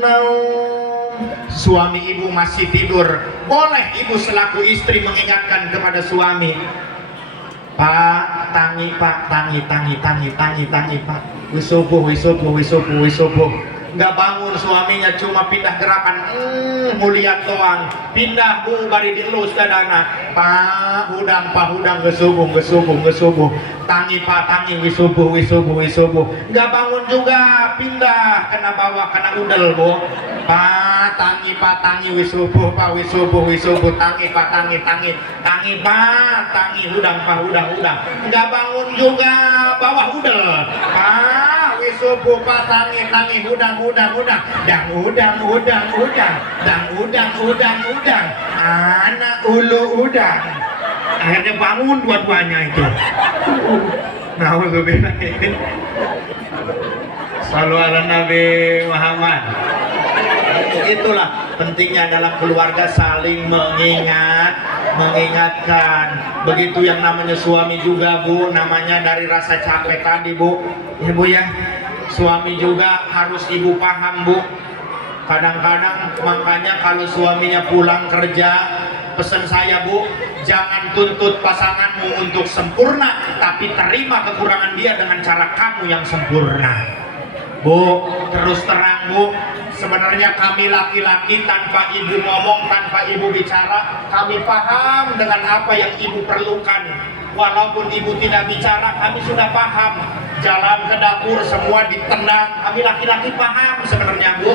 naum. Suami ibu masih tidur, boleh ibu selaku istri mengingatkan kepada suami, Pak, tangi Pak, wis subuh. Nggak bangun suaminya, cuma pindah gerakan, muliat doang, pindah Bu, bari dielus dadana, Pak hudang ke subuh, tangi Pak, wis subuh. Nggak bangun juga, pindah kena bawah, kena udel Bu, Pak tangi wis subuh, tangi Pak, hudang. Nggak bangun juga, bawah udel, Pak wis subuh, Pak tangi, hudang. Dang udang, anak ulu udang. Akhirnya bangun dua-duanya itu. Nauzubillah. Shallu ala Nabi Muhammad. Itulah pentingnya dalam keluarga saling mengingatkan. Begitu yang namanya suami juga Bu, namanya dari rasa capek tadi Bu. Ya Bu ya. Suami juga harus ibu paham Bu. Kadang-kadang makanya kalau suaminya pulang kerja, pesan saya Bu, jangan tuntut pasanganmu untuk sempurna, tapi terima kekurangan dia dengan cara kamu yang sempurna. Bu, terus terang Bu, sebenarnya kami laki-laki tanpa ibu ngomong, tanpa ibu bicara, kami paham dengan apa yang ibu perlukan. Walaupun ibu tidak bicara, kami sudah paham. Jalan ke dapur semua ditendang, kami laki-laki paham sebenarnya Bu.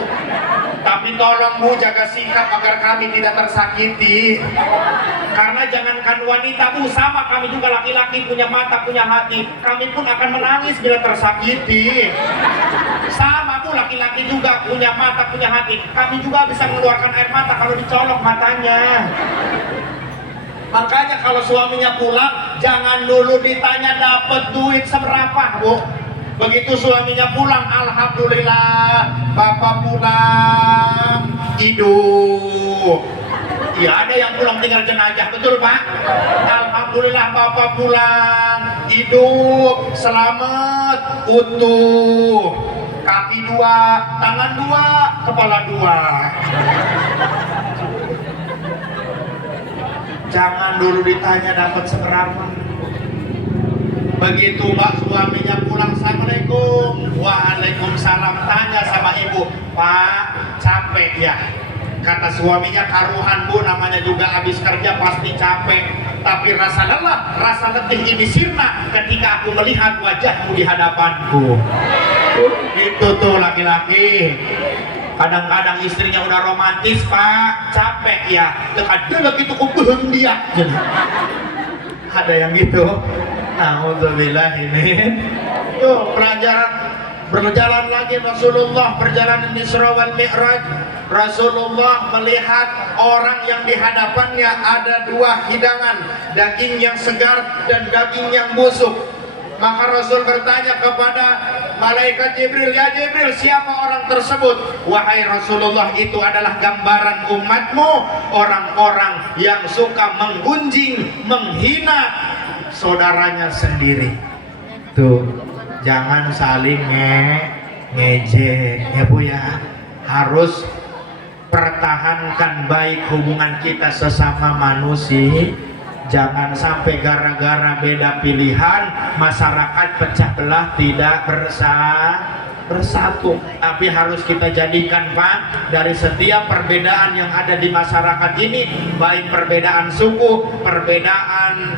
Tapi tolong Bu, jaga sikap agar kami tidak tersakiti. Karena jangankan wanita Bu, sama kami juga laki-laki, punya mata, punya hati. Kami pun akan menangis bila tersakiti. Sama Bu, laki-laki juga punya mata, punya hati. Kami juga bisa mengeluarkan air mata kalau dicolok matanya. Makanya kalau suaminya pulang, jangan dulu ditanya dapat duit seberapa Bu. Begitu suaminya pulang, alhamdulillah Bapak pulang, hidup. Ya ada yang pulang tinggal jenazah, betul Pak? Alhamdulillah Bapak pulang hidup, selamat, utuh, kaki 2, tangan 2, kepala 2. Jangan dulu ditanya dapat seberapa. Begitu Mbak suaminya pulang, Assalamualaikum, Waalaikumsalam, tanya sama ibu, Pak capek ya? Kata suaminya, karuhan Bu, namanya juga habis kerja pasti capek, tapi rasa lelah, rasa letih ini sirna ketika aku melihat wajahmu di hadapanku. Itu tuh laki-laki. Kadang-kadang istrinya udah romantis, Pak, capek ya, dekat itu kubuheng dia. Ada yang gitu. Alhamdulillah ini. Tuh pelajaran berjalan lagi Rasulullah, perjalanan Isra wal Mi'raj. Rasulullah melihat orang yang di hadapannya ada 2 hidangan, daging yang segar dan daging yang busuk. Maka Rasul bertanya kepada malaikat Jibril, ya Jibril, siapa orang tersebut? Wahai Rasulullah, itu adalah gambaran umatmu, orang-orang yang suka menggunjing, menghina saudaranya sendiri. Tuh, jangan saling ngejek ya Bu ya. Harus pertahankan baik hubungan kita sesama manusia. Jangan sampai gara-gara beda pilihan masyarakat pecah belah, tidak bersatu. Tapi harus kita jadikan Pak, dari setiap perbedaan yang ada di masyarakat ini, baik perbedaan suku, perbedaan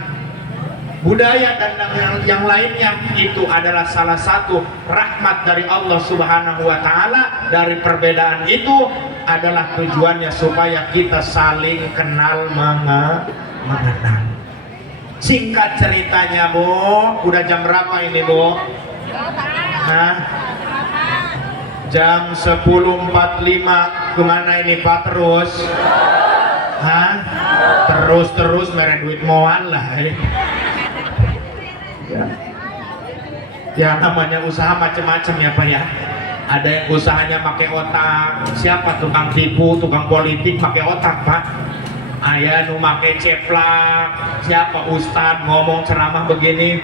budaya dan yang lainnya, itu adalah salah satu rahmat dari Allah Subhanahu wa Ta'ala. Dari perbedaan itu adalah tujuannya supaya kita saling kenal mengenal. Singkat ceritanya Bu, udah jam berapa ini Bu? Hah? Jam 10.45. Kemana ini Pak terus? Hah? Terus mere duit moal lah. Ya namanya usaha macam-macam ya Pak ya. Ada yang usahanya pakai otak. Siapa tukang tipu, tukang politik pakai otak Pak. Ayah nu make ceplak, siapa ustad ngomong ceramah begini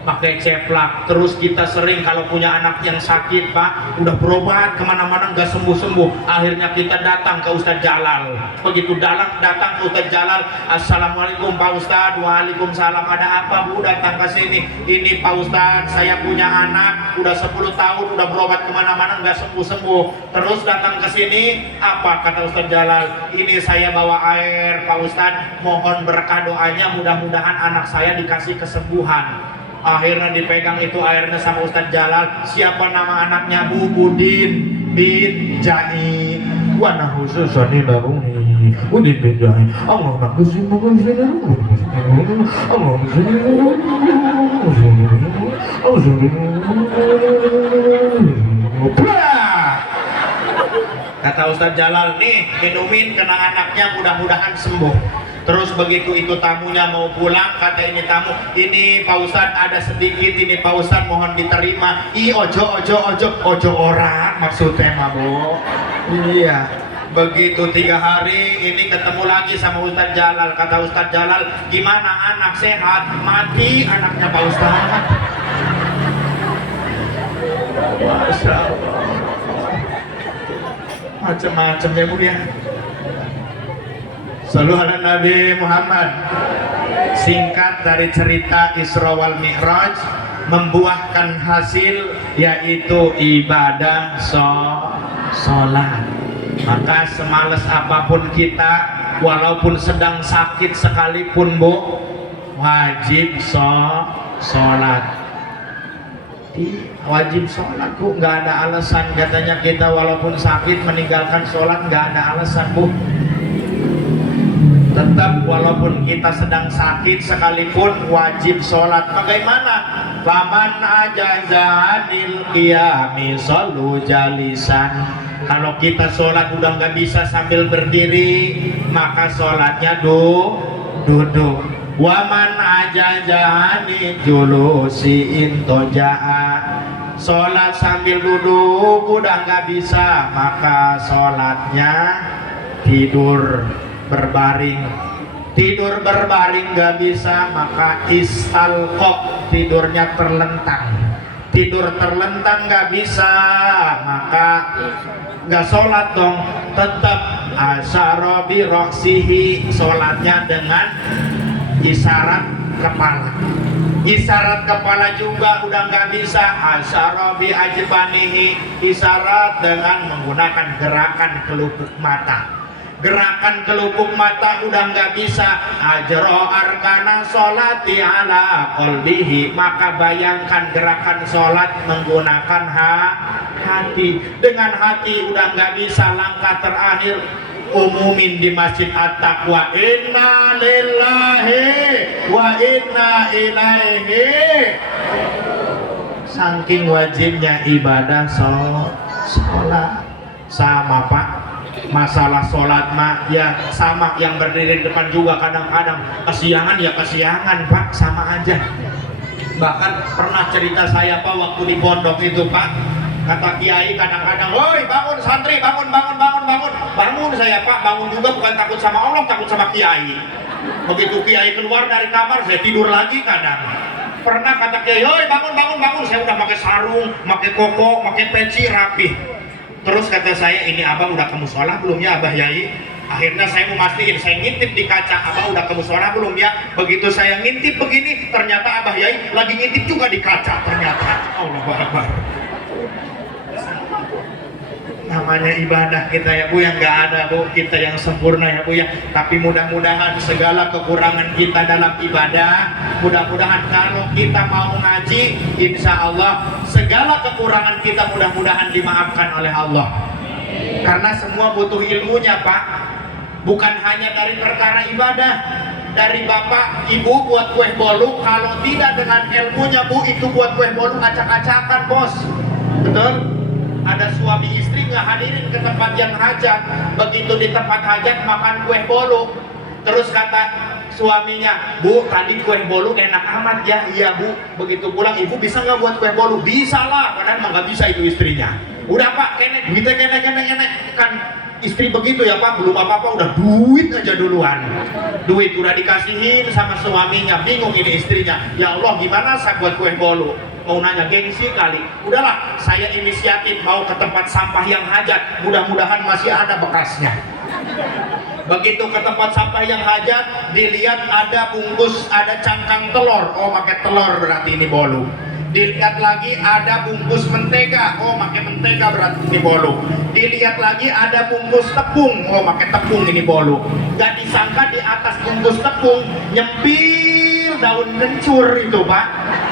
pakai ceplak. Terus kita sering kalau punya anak yang sakit Pak, udah berobat kemana-mana nggak sembuh-sembuh, akhirnya kita datang ke Ustadz Jalal. Begitu datang ke Ustadz Jalal, Assalamualaikum Pak Ustadz. Waalaikumsalam, ada apa Bu datang ke sini? Ini Pak Ustadz, saya punya anak udah 10 tahun udah berobat kemana-mana nggak sembuh-sembuh, terus datang ke sini. Apa kata Ustadz Jalal? Ini saya bawa air Pak Ustadz, mohon berkah doanya, mudah-mudahan anak saya dikasih kesembuhan. Akhirnya dipegang itu airnya sama Ustadz Jalal. Siapa nama anaknya? Bu Budin bin Jai. Wa nahususani laruni Budin bin Jai. Allah nakusim kata Ustadz Jalal, nih minumin kena anaknya, mudah-mudahan sembuh. Terus begitu itu tamunya mau pulang, kata ini tamu, ini Pak Ustadz ada sedikit ini Pak Ustadz, mohon diterima. Ojo orang maksudnya mah Bu. Iya. Begitu 3 hari ini ketemu lagi sama Ustadz Jalal. Kata Ustadz Jalal, gimana anak sehat? Mati anaknya Pak Ustadz. Masya Allah. Macam-macam ya Bu ya. Sallu ala Nabi Muhammad. Singkat dari cerita Isra wal Mi'raj membuahkan hasil, yaitu ibadah sholat. Maka semales apapun kita, walaupun sedang sakit sekalipun Bu, wajib sholat. Wajib sholat Bu, nggak ada alasan. Katanya kita walaupun sakit meninggalkan sholat, nggak ada alasan Bu. Tetap walaupun kita sedang sakit sekalipun wajib sholat. Bagaimana? Faman ajazanil qiyami shollu jalisan. Kalau kita sholat udah nggak bisa sambil berdiri, maka sholatnya duduk. Waman ajazani julusi intoja'a sholat sambil duduk udah nggak bisa, maka sholatnya tidur berbaring. Tidur berbaring nggak bisa, maka istalqo, tidurnya terlentang. Tidur terlentang nggak bisa, maka nggak sholat dong. Tetap asyara bi roksihi, sholatnya dengan isyarat kepala. Isyarat kepala juga udah nggak bisa, asyara bi ajbanihi, isyarat dengan menggunakan gerakan kelupuk mata. Gerakan kelupuk mata udah nggak bisa, ajro arkana sholati ala qalbihi, maka bayangkan gerakan sholat menggunakan hati. Dengan hati udah nggak bisa, langkah terakhir umumin di Masjid At-Taqwa, inna lillahi wa inna ilaihi. Saking wajibnya ibadah sholat. Sama Pak, masalah sholat mah ya sama, yang berdiri di depan juga kadang-kadang kesiangan ya kesiangan Pak, sama aja. Bahkan pernah cerita saya Pak, waktu di pondok itu Pak, kata kiai kadang-kadang, woi bangun santri, bangun. Bangun saya Pak, bangun juga bukan takut sama Allah, takut sama kiai. Begitu kiai keluar dari kamar, saya tidur lagi kadang. Pernah kata kiai, woi bangun, saya udah pakai sarung, pakai koko, pakai peci rapi. Terus kata saya, ini abang udah ke musola belum ya Abah Yai? Akhirnya saya mau mastiin, saya ngintip di kaca, abang udah ke musola belum ya? Begitu saya ngintip begini, ternyata Abah Yai lagi ngintip juga di kaca ternyata. Allahu Akbar. Namanya ibadah kita ya Bu, yang nggak ada Bu, kita yang sempurna ya Bu ya. Tapi mudah-mudahan segala kekurangan kita dalam ibadah, mudah-mudahan kalau kita mau ngaji, insya Allah segala kekurangan kita mudah-mudahan dimaafkan oleh Allah. Karena semua butuh ilmunya Pak, bukan hanya dari perkara ibadah. Dari bapak ibu buat kue bolu, kalau tidak dengan ilmunya Bu, itu buat kue bolu acak-acakan bos. Betul? Ada suami istri nggak hadirin ke tempat yang hajat, begitu di tempat hajat makan kue bolu. Terus kata suaminya, Bu tadi kue bolu enak amat ya. Iya Bu. Begitu pulang, ibu bisa nggak buat kue bolu? Bisa lah, padahal emang nggak bisa itu istrinya. Udah Pak, kenek, duitnya kenek kan istri begitu ya Pak, belum apa-apa udah duit aja duluan. Duit udah dikasihin sama suaminya, bingung ini istrinya, ya Allah gimana saya buat kue bolu? Mau nanya gengsi kali, udahlah saya inisiatif mau ke tempat sampah yang hajat, mudah-mudahan masih ada bekasnya. Begitu ke tempat sampah yang hajat, dilihat ada bungkus, ada cangkang telur, oh pakai telur berarti ini bolu. Dilihat lagi ada bungkus mentega, oh pakai mentega berarti ini bolu. Dilihat lagi ada bungkus tepung, oh pakai tepung ini bolu. Gak disangka di atas bungkus tepung nyempil daun kencur itu Pak.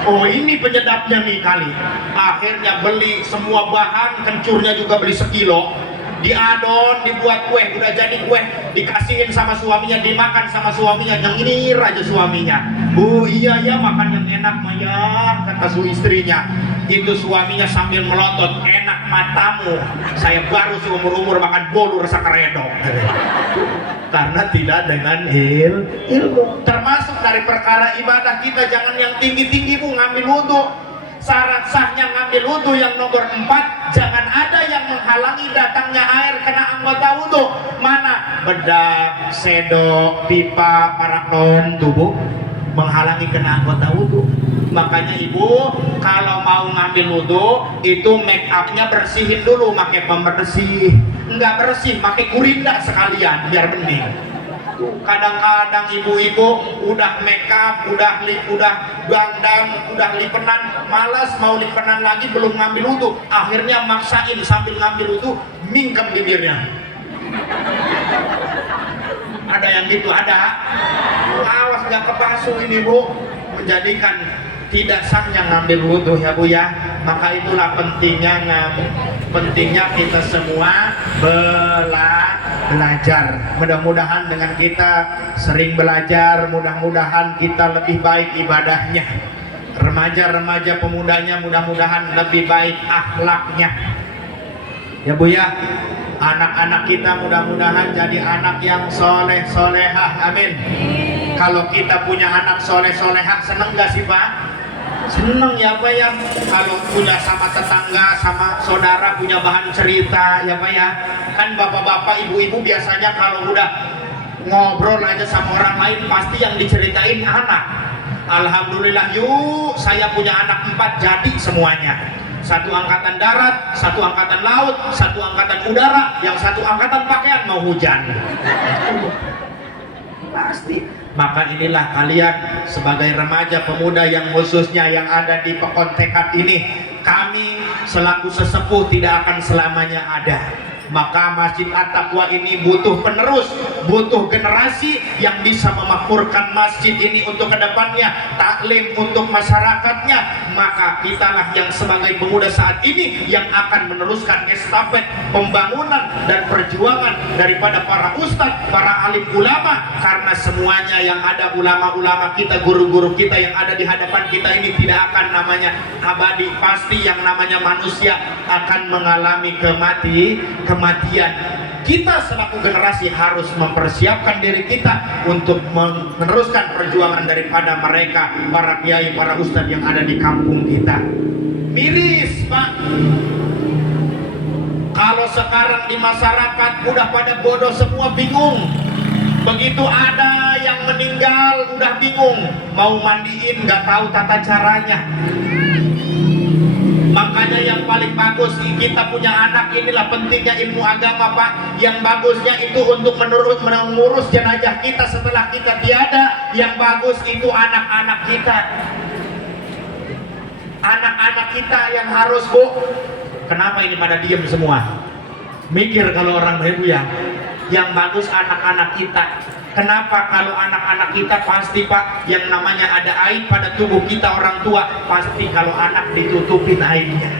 Oh ini penyedapnya nih kali. Akhirnya beli semua bahan, kencurnya juga beli sekilo, diadon, dibuat kue, udah jadi kue, dikasihin sama suaminya, dimakan sama suaminya, nyengir aja suaminya. Bu iya ya makan yang enak Maya, kata su istrinya. Itu suaminya sambil melotot, enak matamu, saya baru seumur-umur makan bolu rasa keredok. Karena tidak dengan ilmu. Termasuk dari perkara ibadah kita, jangan yang tinggi-tinggi Bu, ngambil wudhu. Syarat sahnya ngambil wudhu yang nomor 4, jangan ada yang menghalangi datangnya air kena anggota wudhu. Mana? Bedak, sedok, pipa, paraknon tubuh menghalangi kena anggota wudhu. Makanya ibu kalau mau ngambil wudhu itu make upnya bersihin dulu, pakai pembersih. Nggak bersih, pakai gurinda sekalian biar bening. Kadang-kadang ibu-ibu udah make up, udah gandang, udah lipenan, malas mau lipenan lagi, belum ngambil wudhu, akhirnya maksain sambil ngambil wudhu mingkem bibirnya. Ada yang gitu, ada. Awas nggak kepasu ini Bu, menjadikan tidak sahnya ngambil wudhu ya Bu ya. Maka itulah pentingnya kita semua belajar. Mudah-mudahan dengan kita sering belajar, mudah-mudahan kita lebih baik ibadahnya. Remaja-remaja pemudanya mudah-mudahan lebih baik akhlaknya ya Bu ya. Anak-anak kita mudah-mudahan jadi anak yang soleh solehah, amin. Kalau kita punya anak soleh solehah, seneng gak sih Pak? Seneng ya Pak ya, kalau punya sama tetangga, sama saudara punya bahan cerita ya Pak ya. Kan bapak-bapak, ibu-ibu biasanya kalau udah ngobrol aja sama orang lain pasti yang diceritain anak. Alhamdulillah yuk, saya punya anak 4 jadi semuanya. 1 angkatan darat, 1 angkatan laut, 1 angkatan udara, yang 1 angkatan pakaian mau hujan. Pasti. Maka inilah kalian sebagai remaja pemuda yang khususnya yang ada di Pekon Tekad ini, kami selaku sesepuh tidak akan selamanya ada. Maka Masjid At-Taqwa ini butuh penerus, butuh generasi yang bisa memakmurkan masjid ini untuk kedepannya, taklim untuk masyarakatnya. Maka kitalah yang sebagai pemuda saat ini yang akan meneruskan estafet pembangunan dan perjuangan daripada para ustadz, para alim ulama. Karena semuanya yang ada, ulama-ulama kita, guru-guru kita yang ada di hadapan kita ini tidak akan namanya abadi. Pasti yang namanya manusia akan mengalami kematian. Kita selaku generasi harus mempersiapkan diri kita untuk meneruskan perjuangan daripada mereka, para kiai, para ustadz yang ada di kampung kita. Miris Pak, kalau sekarang di masyarakat udah pada bodoh semua, bingung. Begitu ada yang meninggal udah bingung, mau mandiin nggak tahu tata caranya. Makanya yang paling bagus kita punya anak, inilah pentingnya ilmu agama Pak. Yang bagusnya itu untuk mengurus jenazah kita setelah kita tiada. Yang bagus itu anak-anak kita. Anak-anak kita yang harus Bu. Kenapa ini pada diem semua? Mikir kalau orang ibu ya. Yang bagus anak-anak kita. Kenapa? Kalau anak-anak kita pasti Pak, yang namanya ada aib pada tubuh kita orang tua, pasti kalau anak ditutupin aibnya.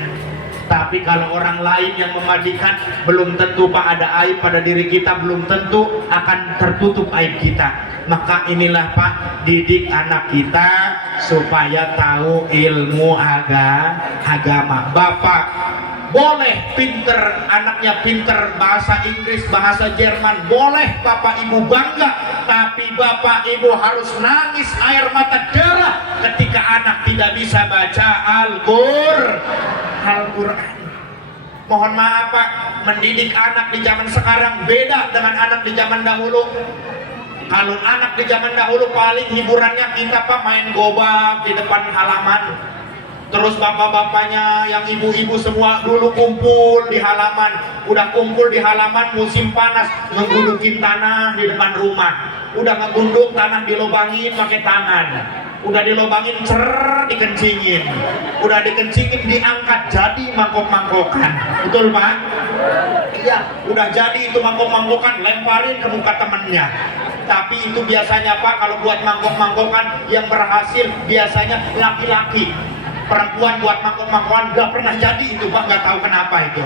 Tapi kalau orang lain yang memandikan, belum tentu Pak ada aib pada diri kita, belum tentu akan tertutup aib kita. Maka inilah Pak, didik anak kita supaya tahu ilmu agama. Bapak boleh pinter, anaknya pinter bahasa Inggris, bahasa Jerman, boleh bapak ibu bangga, tapi bapak ibu harus nangis air mata darah ketika anak tidak bisa baca Al-Quran. Mohon maaf Pak, mendidik anak di zaman sekarang beda dengan anak di zaman dahulu. Kalau anak di zaman dahulu paling hiburannya kita Pak main gobak di depan halaman. Terus bapak-bapaknya yang ibu-ibu semua dulu kumpul di halaman. Udah kumpul di halaman musim panas, ngegundukin tanah di depan rumah. Udah ngegunduk tanah dilobangin pakai tangan. Udah dilobangin dikencingin. Udah dikencingin diangkat jadi mangkok-mangkokan. Betul Pak? Iya, udah jadi itu mangkok-mangkokan, lemparin ke muka temennya. Tapi itu biasanya Pak, kalau buat mangkok-mangkokan yang berhasil biasanya laki-laki. Perempuan buat mangkok-mangkokan gak pernah jadi itu Pak, gak tahu kenapa itu.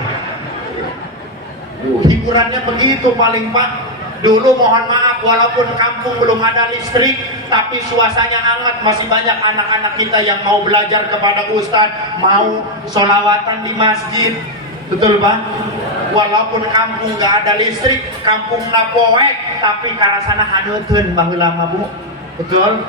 Hiburannya begitu paling Pak. Dulu mohon maaf, walaupun kampung belum ada listrik, tapi suasananya hangat. Masih banyak anak-anak kita yang mau belajar kepada ustadz, mau sholawatan di masjid. Betul Pak? Walaupun kampung gak ada listrik, kampung napoek, tapi karasana haneutun baheula Bu. Betul?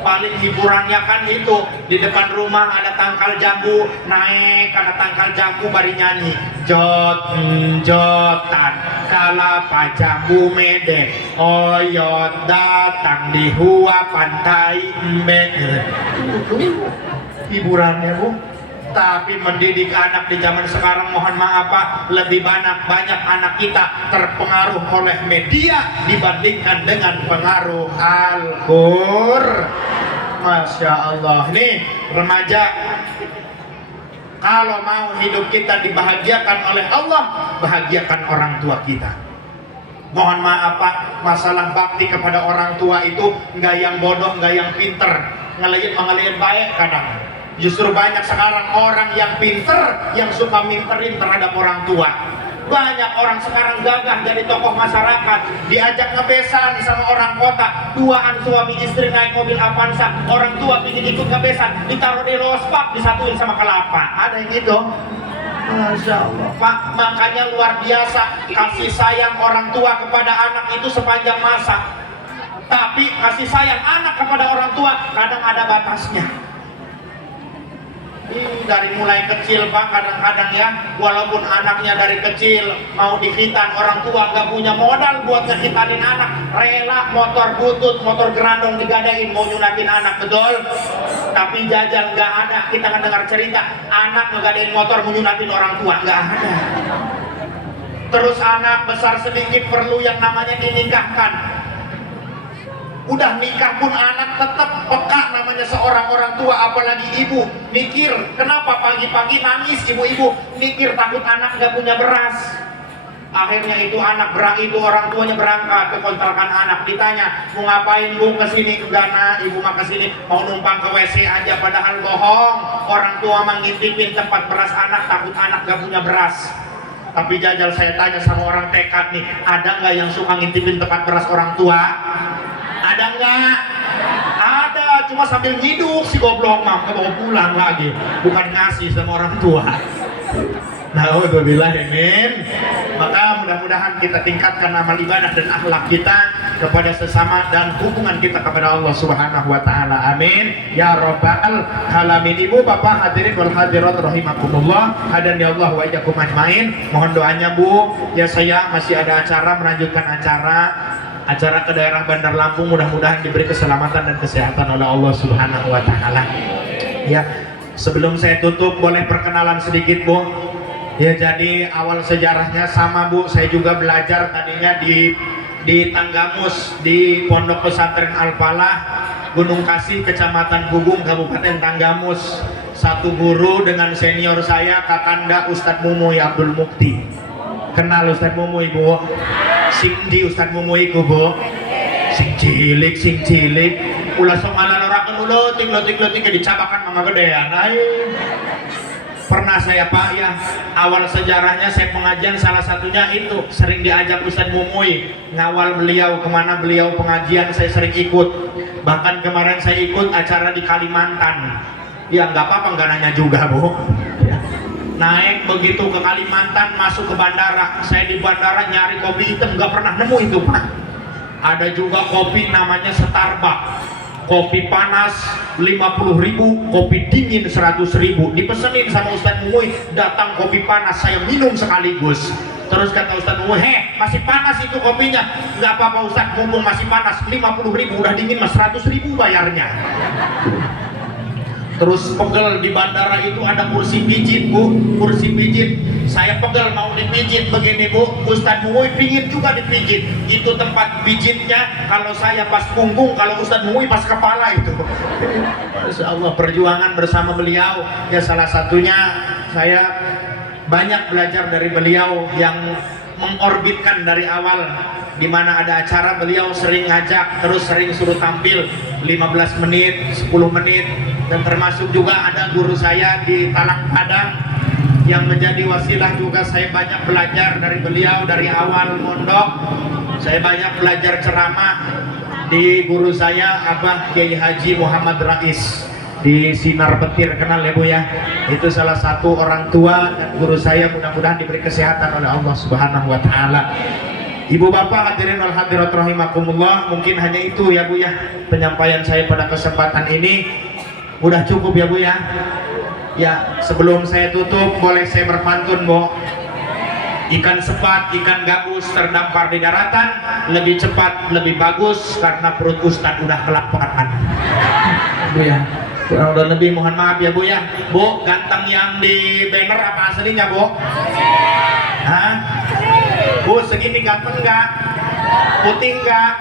Paling hiburannya kan itu di depan rumah ada tangkal jambu, naik karena tangkal jambu bari nyanyi jotan kalapa jambu mede oyot datang di hua pantai mbeke. Hiburannya Bu. Tapi mendidik anak di zaman sekarang mohon maaf Pak, lebih banyak anak kita terpengaruh oleh media dibandingkan dengan pengaruh Al-Qur'an. Masya Allah. Nih remaja, kalau mau hidup kita dibahagiakan oleh Allah, bahagiakan orang tua kita. Mohon maaf Pak, masalah bakti kepada orang tua itu nggak yang bodoh, nggak yang pinter, ngeliat baik kadang. Justru banyak sekarang orang yang pinter, yang suka minterin terhadap orang tua. Banyak orang sekarang gagah jadi tokoh masyarakat, diajak ngebesan sama orang kota, duaan suami istri naik mobil Avanza, orang tua ingin ikut ngebesan, ditaruh di lospak, disatuin sama kelapa. Ada yang gitu. Masya Allah Pak, makanya luar biasa kasih sayang orang tua kepada anak itu sepanjang masa. Tapi kasih sayang anak kepada orang tua kadang ada batasnya. Dari mulai kecil Pak, kadang-kadang ya, walaupun anaknya dari kecil mau dikhitan, orang tua nggak punya modal buat ngehitanin anak, rela motor butut, motor gerandong digadain mau nyunatin anak, betul? Tapi jajal nggak ada. Kita kan dengar cerita anak ngegadain motor mau nyunatin orang tua, nggak ada. Terus anak besar sedikit perlu yang namanya dinikahkan. Udah nikah pun anak tetap peka namanya seorang orang tua, apalagi ibu mikir kenapa pagi-pagi nangis ibu-ibu, mikir takut anak nggak punya beras. Akhirnya itu anak itu orang tuanya berangkat ke kontrakan anak, ditanya mau ngapain bu kesini, enggak nak ibu mah kesini mau numpang ke WC aja, padahal bohong, orang tua mengintipin tempat beras anak, takut anak nggak punya beras. Tapi jajal saya tanya sama orang tekad nih, ada nggak yang suka ngintipin tempat beras orang tua? Ada nggak? Ada, cuma sambil ngiduk si goblok mah, kebawa pulang lagi, bukan ngasih sama orang tua. Na'udzubillah, amin. Maka mudah-mudahan kita tingkatkan amal ibadah dan akhlak kita kepada sesama dan hubungan kita kepada Allah Subhanahu wa taala. Amin. Ya rabbal alamin. Ibu bapak hadirin wal hadirat rahimakumullah, hadani Allah wa iyyakum ajmain. Mohon doanya Bu. Ya saya masih ada acara, melanjutkan acara ke daerah Bandar Lampung, mudah-mudahan diberi keselamatan dan kesehatan oleh Allah Subhanahu wa taala. Ya, sebelum saya tutup boleh perkenalan sedikit Bu. Ya, jadi awal sejarahnya sama Bu, saya juga belajar tadinya di Tanggamus, di Pondok Pesantren Al-Falah, Gunung Kasih, Kecamatan Gubung, Kabupaten Tanggamus. Satu guru dengan senior saya, Kakanda Ustadz Mumuy Abdul Mukti. Kenal Ustadz Mumuy Bu? Sing di Ustadz Mumuy ku Bu? Sing cilik. Ulah sok ngalalarakeun uletik dicabakan mangga gedean. Pernah saya Pak ya, awal sejarahnya saya pengajian salah satunya itu sering diajak Ustadz Mumuy, ngawal beliau kemana beliau pengajian saya sering ikut. Bahkan kemarin saya ikut acara di Kalimantan. Ya nggak apa-apa, nggak nanya juga Bu. Naik begitu ke Kalimantan, masuk ke bandara. Saya di bandara nyari kopi hitam nggak pernah nemu itu Pak. Ada juga kopi namanya Starbucks, kopi panas 50.000, kopi dingin 100.000. Dipesenin sama Ustadz Mumuy, datang kopi panas, saya minum sekaligus. Terus kata Ustadz Mumuy, masih panas itu kopinya. Nggak apa-apa Ustadz, mumpung masih panas, 50.000, udah dingin mas 100.000 bayarnya. Terus pegel di bandara itu ada kursi pijit Bu, kursi pijit. Saya pegel mau dipijit begini Bu, Ustadz Mumuy pingin juga dipijit. Itu tempat pijitnya, kalau saya pas punggung, kalau Ustadz Mumuy pas kepala itu. Masya Allah, perjuangan bersama beliau. Ya salah satunya saya banyak belajar dari beliau yang mengorbitkan dari awal. Di mana ada acara beliau sering ngajak, terus sering suruh tampil 15 menit, 10 menit. Dan termasuk juga ada guru saya di Talang Padang yang menjadi wasilah juga. Saya banyak belajar dari beliau dari awal mondok. Saya banyak belajar ceramah di guru saya Abah Kiai Haji Muhammad Rais di Sinar Petir, kenal ya Bu ya? Itu salah satu orang tua dan guru saya, mudah-mudahan diberi kesehatan oleh Allah Subhanahu wa taala. Ibu bapak hadirin wal hadirat rahimakumullah, mungkin hanya itu ya Bu ya penyampaian saya pada kesempatan ini. Udah cukup ya Bu ya. Ya, sebelum saya tutup boleh saya berpantun Bu. Ikan sepat, ikan gabus terdampar di daratan, lebih cepat, lebih bagus karena perut Ustadz udah kelaparan. Bu ya, kurang udah lebih mohon maaf ya Bu ya. Bu, ganteng yang di banner apa aslinya Bu? Hah? Bu, segini ganteng nggak? Putih nggak?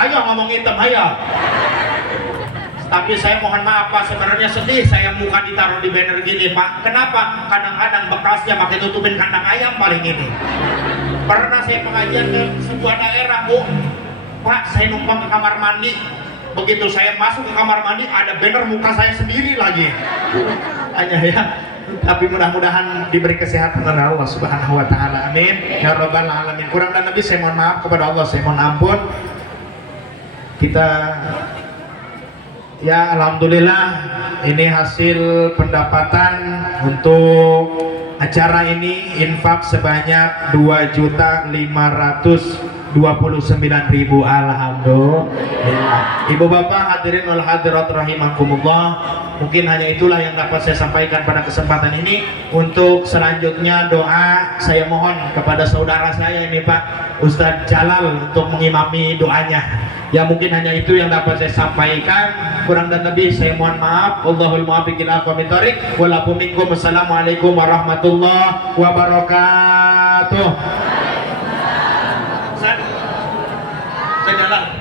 Ayo ngomong hitam, ayo. Tapi saya mohon maaf Pak, sebenarnya sedih saya muka ditaruh di banner gini Pak. Kenapa? Kadang-kadang bekasnya pakai tutupin kandang ayam paling ini. Pernah saya pengajian ke sebuah daerah Bu, Pak saya numpang ke kamar mandi. Begitu saya masuk ke kamar mandi ada banner muka saya sendiri lagi. Hanya ya. Tapi mudah-mudahan diberi kesehatan oleh Allah Subhanahu wa taala. Amin. Ya rabbal alamin. Kurang dan lebih saya mohon maaf kepada Allah, saya mohon ampun. Kita ya alhamdulillah ini hasil pendapatan untuk acara ini, infak sebanyak 2.500.000 29.000. Alhamdulillah. Ibu bapak hadirin wal hadirat rahimakumullah, mungkin hanya itulah yang dapat saya sampaikan pada kesempatan ini. Untuk selanjutnya doa saya mohon kepada saudara saya ini Pak Ustadz Jalal untuk mengimami doanya. Ya mungkin hanya itu yang dapat saya sampaikan, kurang dan lebih saya mohon maaf. Allahul muwaffiq ila aqwamit thoriq wa lakum minkum. Assalamualaikum warahmatullahi wabarakatuh. Saya jalan.